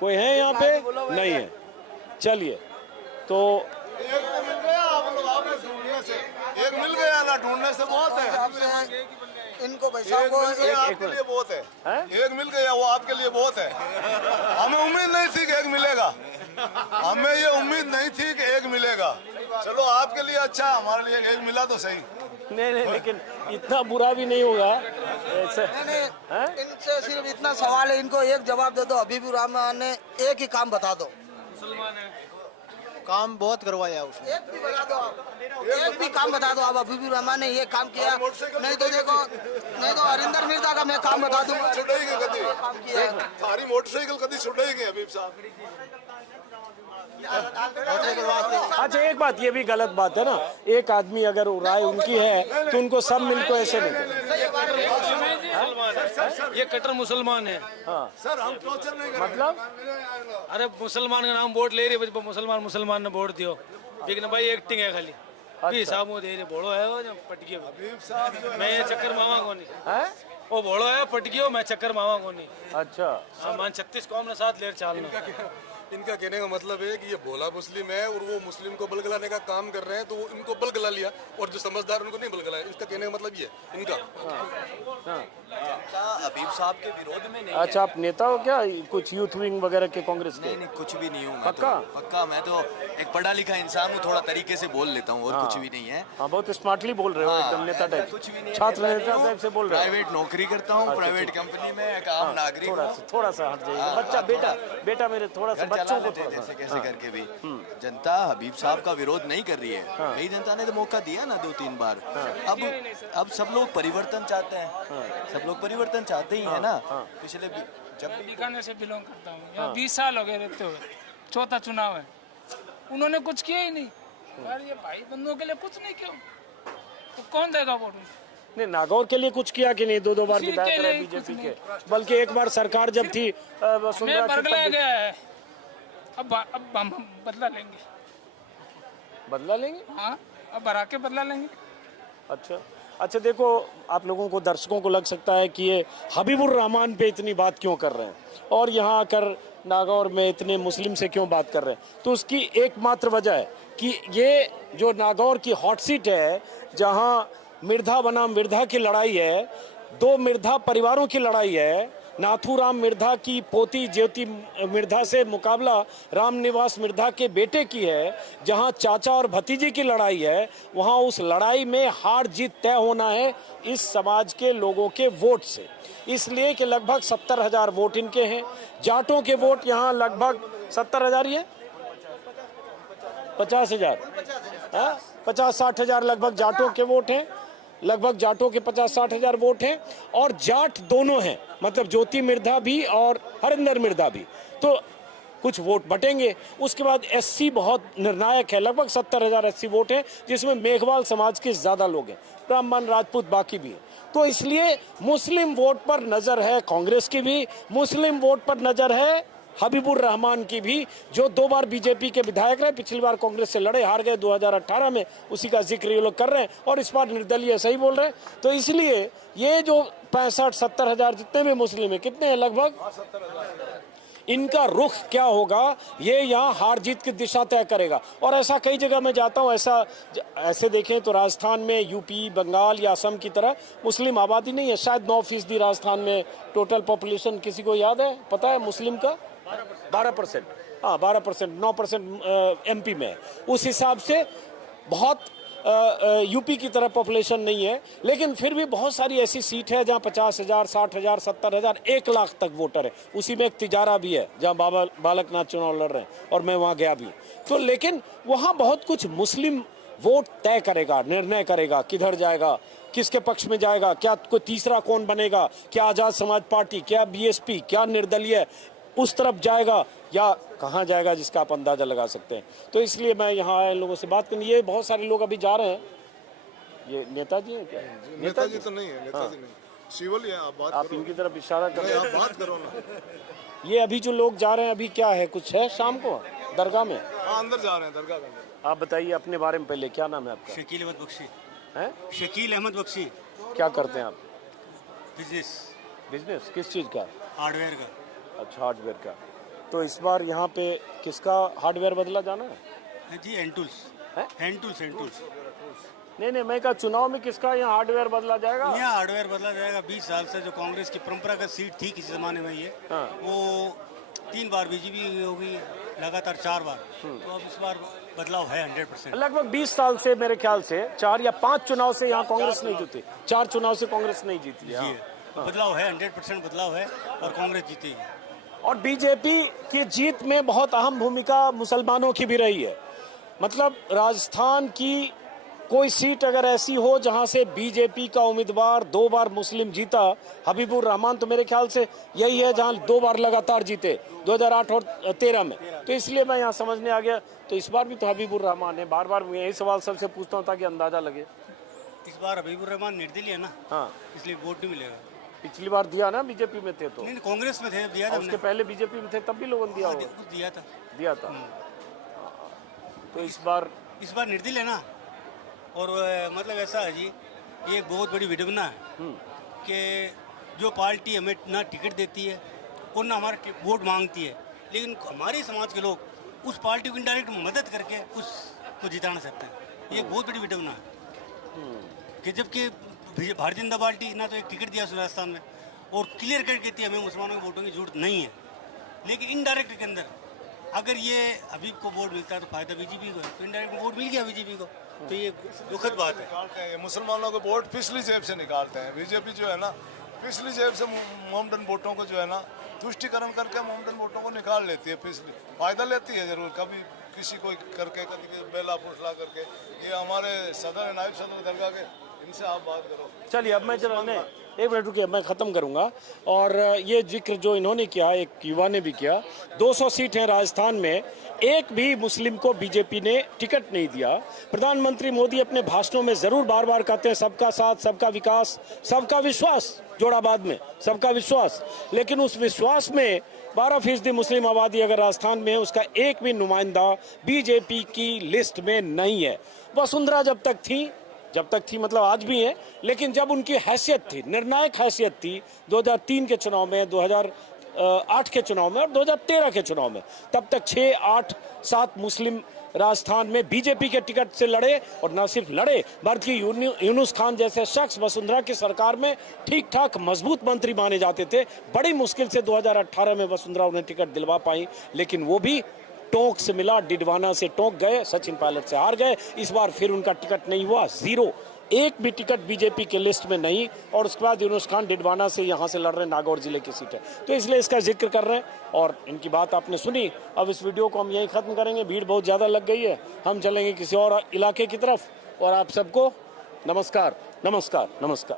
कोई है यहाँ पे? नहीं है। चलिए, तो एक मिल गया ना, ढूंढने से बहुत है। इनको पैसा को आपके लिए बहुत है, एक मिल गया वो आपके लिए बहुत है। हमें उम्मीद नहीं थी कि एक मिलेगा, हमें ये उम्मीद नहीं थी कि एक मिलेगा। चलो आपके लिए अच्छा, हमारे लिए एक मिला तो सही। नहीं, लेकिन इतना बुरा भी नहीं होगा ऐसे। इनसे सिर्फ इतना सवाल है, इनको एक जवाब दे दो, हबीबुर रहमान ने एक ही काम बता दो। काम बहुत करवाया उसने। एक भी बता दो आप, एक भी काम बता दो आप, हबीबुर रहमान ने ये काम किया। नहीं तो देखो, नहीं तो हरिंदर मिर्जा का मैं काम बता दूंगा। सारी मोटरसाइकिल कभी छुटेगी हबीब साहब। अच्छा, एक बात ये भी गलत बात है ना, एक आदमी अगर राय उनकी है तो उनको सब मिलकर ऐसे नहीं। ये कट्टर मुसलमान है। हाँ सर, हम टॉर्चर नहीं मतलब? अरे मुसलमान का नाम वोट ले रही, मुसलमान ने वोट दियो, लेकिन भाई एक्टिंग है खाली। हिसाब वो दे रहे, बोलो है वो पटकियो, मैं ये चक्कर मामा को नहीं, वो बोलो है पटकियो, मैं चक्कर मामा को नहीं। अच्छा, सामान 36 कौम ने साथ लेर चालना। इनका कहने का मतलब है कि ये भोला मुस्लिम है और वो मुस्लिम को बलगलाने का काम कर रहे हैं, तो वो इनको बलगला लिया और जो समझदार उनको नहीं बलगलाया। इसका कहने का मतलब ये है इनका। हबीब साहब के विरोध में नहीं अच्छा, आप नेता हो क्या, कुछ यूथ विंग वगैरह के कांग्रेस के? नहीं, कुछ भी नहीं हूँ मैं। पक्का? पक्का मैं तो एक पढ़ा लिखा इंसान हूँ, थोड़ा तरीके से बोल लेता हूँ और कुछ भी नहीं है। हाँ, बहुत स्मार्टली बोल रहे हो, एकदम नेता टाइप, कुछ भी नहीं, छात्र नेता टाइप से बोल रहे हो। प्राइवेट नौकरी करता हूँ, प्राइवेट कंपनी में एक आम नागरिक। थोड़ा सा हट जाइए, बच्चा बेटा मेरे थोड़ा सा बच्चों को थोड़ा जैसे कैसे करके भी जनता हबीब साहब का विरोध नहीं कर रही है। यही जनता ने तो मौका दिया ना 2-3 बार। अब सब लोग परिवर्तन चाहते हैं, सब लोग परिवर्तन चाहते ही है ना। पिछले जब बीकानेर से बिलोंग करता हूँ, यहाँ 20 साल हो गए रहते हुए, चौथा चुनाव है, उन्होंने कुछ किया ही नहीं। यार ये भाई बंधुओं के लिए कुछ नहीं किया, तो कौन देगा वोट? नहीं, नागौर के लिए कुछ किया कि नहीं? 2 बार विधायक रहे बीजेपी के, बल्कि एक बार सरकार जब थी मैं बरगला गया है, अब हम बदला लेंगे। बदला लेंगे? हाँ, अब भरा के बदला लेंगे। अच्छा, देखो, आप लोगों को, दर्शकों को लग सकता है कि ये हबीबुर रहमान पे इतनी बात क्यों कर रहे हैं और यहाँ आकर नागौर में इतने मुस्लिम से क्यों बात कर रहे हैं। तो उसकी एकमात्र वजह है कि ये जो नागौर की हॉट सीट है, जहाँ मिर्धा बनाम मिर्धा की लड़ाई है, 2 मिर्धा परिवारों की लड़ाई है। नाथूराम मिर्धा की पोती ज्योति मिर्धा से मुकाबला रामनिवास मिर्धा के बेटे की है। जहां चाचा और भतीजे की लड़ाई है, वहां उस लड़ाई में हार जीत तय होना है इस समाज के लोगों के वोट से। इसलिए कि लगभग 70,000 वोट इनके हैं। जाटों के वोट यहाँ लगभग 70,000 ही है, 50,000, 50-60 हजार लगभग जाटों के वोट हैं। लगभग जाटों के 50-60 हजार वोट हैं और जाट दोनों हैं, मतलब ज्योति मिर्धा भी और हरिंदर मिर्धा भी। तो कुछ वोट बटेंगे। उसके बाद एससी बहुत निर्णायक है, लगभग 70,000 एससी वोट हैं, जिसमें मेघवाल समाज के ज़्यादा लोग हैं, ब्राह्मण राजपूत बाकी भी हैं। तो इसलिए मुस्लिम वोट पर नज़र है कांग्रेस की भी, मुस्लिम वोट पर नज़र है हबीबुर रहमान की भी, जो 2 बार बीजेपी के विधायक रहे। पिछली बार कांग्रेस से लड़े, हार गए 2018 में, उसी का जिक्र ये लोग कर रहे हैं और इस बार निर्दलीय सही बोल रहे हैं। तो इसलिए ये जो 65-70 हजार जितने भी मुस्लिम है, कितने हैं लगभग, इनका रुख क्या होगा, ये यहाँ हार जीत की दिशा तय करेगा। और ऐसा कई जगह मैं जाता हूँ, ऐसे देखें तो राजस्थान में, यूपी, बंगाल या असम की तरह मुस्लिम आबादी नहीं है। शायद 9% राजस्थान में टोटल पॉपुलेशन, किसी को याद है, पता है मुस्लिम का? 12%। हाँ, 12%, 9% एमपी में है। उस हिसाब से बहुत यूपी की तरह पॉपुलेशन नहीं है, लेकिन फिर भी बहुत सारी ऐसी सीट है जहाँ 50,000, 60,000, 70,000, 1 लाख तक वोटर है। उसी में एक तिजारा भी है जहाँ बालकनाथ चुनाव लड़ रहे हैं और मैं वहाँ गया भी। तो लेकिन वहाँ बहुत कुछ मुस्लिम वोट तय करेगा, निर्णय करेगा किधर जाएगा, किसके पक्ष में जाएगा, क्या कोई तीसरा कौन बनेगा, क्या आज़ाद समाज पार्टी, क्या बीएसपी, क्या निर्दलीय उस तरफ जाएगा या कहाँ जाएगा, जिसका आप अंदाजा लगा सकते हैं। तो इसलिए मैं यहाँ आए लोगों से बात करनी। ये बहुत सारे लोग अभी जा रहे हैं। ये नेताजी हैं क्या? नेताजी तो नहीं है, नेताजी नहीं, शिवल है। आप इनकी तरफ इशारा कर रहे हैं, आप बात करो ना। ये अभी जो लोग जा रहे हैं, अभी क्या है, कुछ है शाम को दरगाह में? हाँ, अंदर जा रहे हैं, दरगाह के अंदर। आप बताइए अपने बारे में पहले, क्या नाम है आपका? शकील अहमद बख्शी है। शकील अहमद बख्शी। क्या करते हैं आप? बिजनेस। किस चीज़ का? हार्डवेयर का। अच्छा, हार्डवेयर का। तो इस बार यहाँ पे किसका हार्डवेयर बदला जाना है? जी, हैंड टूल्स। नहीं, मैं कहा चुनाव में किसका यहाँ हार्डवेयर बदला जाएगा? यहाँ हार्डवेयर बदला जाएगा। 20 साल से जो कांग्रेस की परंपरागत सीट थी किसी जमाने में, ये वो 3 बार बीजेपी हो गई, लगातार 4 बार। तो अब इस बार बदलाव है 100%। लगभग 20 साल से मेरे ख्याल से 4 या 5 चुनाव से यहाँ कांग्रेस नहीं जीती। 4 चुनाव से कांग्रेस नहीं जीती है। बदलाव है, 100% बदलाव है और कांग्रेस जीतेगी। और बीजेपी की जीत में बहुत अहम भूमिका मुसलमानों की भी रही है। मतलब राजस्थान की कोई सीट अगर ऐसी हो जहां से बीजेपी का उम्मीदवार 2 बार मुस्लिम जीता, हबीबुर रहमान तो मेरे ख्याल से यही है जहां 2 बार लगातार जीते, 2008 और 13 में। तो इसलिए मैं यहाँ समझने आ गया। तो इस बार भी तो हबीबुर रहमान है। बार बार मैं यही सवाल सबसे पूछता हूँ ताकि अंदाजा लगे। इस बार हबीबुर रहमान निर्दलीय है ना, हाँ, इसलिए वोट नहीं मिलेगा। पिछली बार दिया ना, बीजेपी में थे तो? नहीं, कांग्रेस में थे, दिया था। उसके पहले बीजेपी में थे तब भी लोगों ने दिया था। तो इस बार निर्दलीय है ना। और मतलब ऐसा है जी, ये बहुत बड़ी विडंबना है कि जो पार्टी हमें ना टिकट देती है और ना हमारा वोट मांगती है, लेकिन हमारे समाज के लोग उस पार्टी को इनडायरेक्ट मदद करके उसको जिताना सकते हैं। ये बहुत बड़ी विडंबना है कि जबकि भारतीय जनता पार्टी ना तो एक टिकट दिया राजस्थान में और क्लियर कर कहती है हमें मुसलमानों के वोटों की जरूरत नहीं है, लेकिन इनडायरेक्ट के अंदर अगर ये हबीब को वोट मिलता है तो फायदा बीजेपी को है, तो इनडायरेक्ट वोट मिल गया बीजेपी को, तो ये दुखद बात है। मुसलमानों को वोट पिछली जेब से निकालते हैं। बीजेपी जो है ना पिछली जेब से मोमडन वोटों को जो है ना तुष्टिकरण करके मोमडन वोटों को निकाल लेती है, पिछली फायदा लेती है जरूर, कभी किसी को करके कभी बेला फुसला करके। ये हमारे सदर नायब सदर दरगाह के, इनसे आप बात करो। चलिए अब मैं चलो नहीं, एक मिनट रुकिए, मैं ख़त्म करूंगा। और ये जिक्र जो इन्होंने किया, एक युवा ने भी किया, 200 सीट हैं राजस्थान में, एक भी मुस्लिम को बीजेपी ने टिकट नहीं दिया। प्रधानमंत्री मोदी अपने भाषणों में ज़रूर बार बार कहते हैं सबका साथ, सबका विकास, सबका विश्वास, जोड़ाबाद में सबका विश्वास, लेकिन उस विश्वास में 12% मुस्लिम आबादी अगर राजस्थान में है, उसका एक भी नुमाइंदा बीजेपी की लिस्ट में नहीं है। वसुंधरा जब तक थी मतलब आज भी है, लेकिन जब उनकी हैसियत थी, निर्णायक हैसियत थी 2003 के चुनाव में, 2008 के चुनाव में और 2013 के चुनाव में, तब तक 6, 8, 7 मुस्लिम राजस्थान में बीजेपी के टिकट से लड़े, और न सिर्फ लड़े बल्कि यूनुस खान जैसे शख्स वसुंधरा की सरकार में ठीक ठाक मजबूत मंत्री माने जाते थे। बड़ी मुश्किल से 2018 में वसुंधरा उन्हें टिकट दिलवा पाई, लेकिन वो भी टोंक से मिला, डिडवाना से टोंक गए, सचिन पायलट से हार गए। इस बार फिर उनका टिकट नहीं हुआ, 0, एक भी टिकट बीजेपी के लिस्ट में नहीं। और उसके बाद यूनुस खान डिडवाना से यहाँ से लड़ रहे हैं, नागौर जिले की सीट है, तो इसलिए इसका जिक्र कर रहे हैं। और इनकी बात आपने सुनी। अब इस वीडियो को हम यहीं ख़त्म करेंगे, भीड़ बहुत ज़्यादा लग गई है, हम चलेंगे किसी और इलाके की तरफ। और आप सबको नमस्कार, नमस्कार, नमस्कार।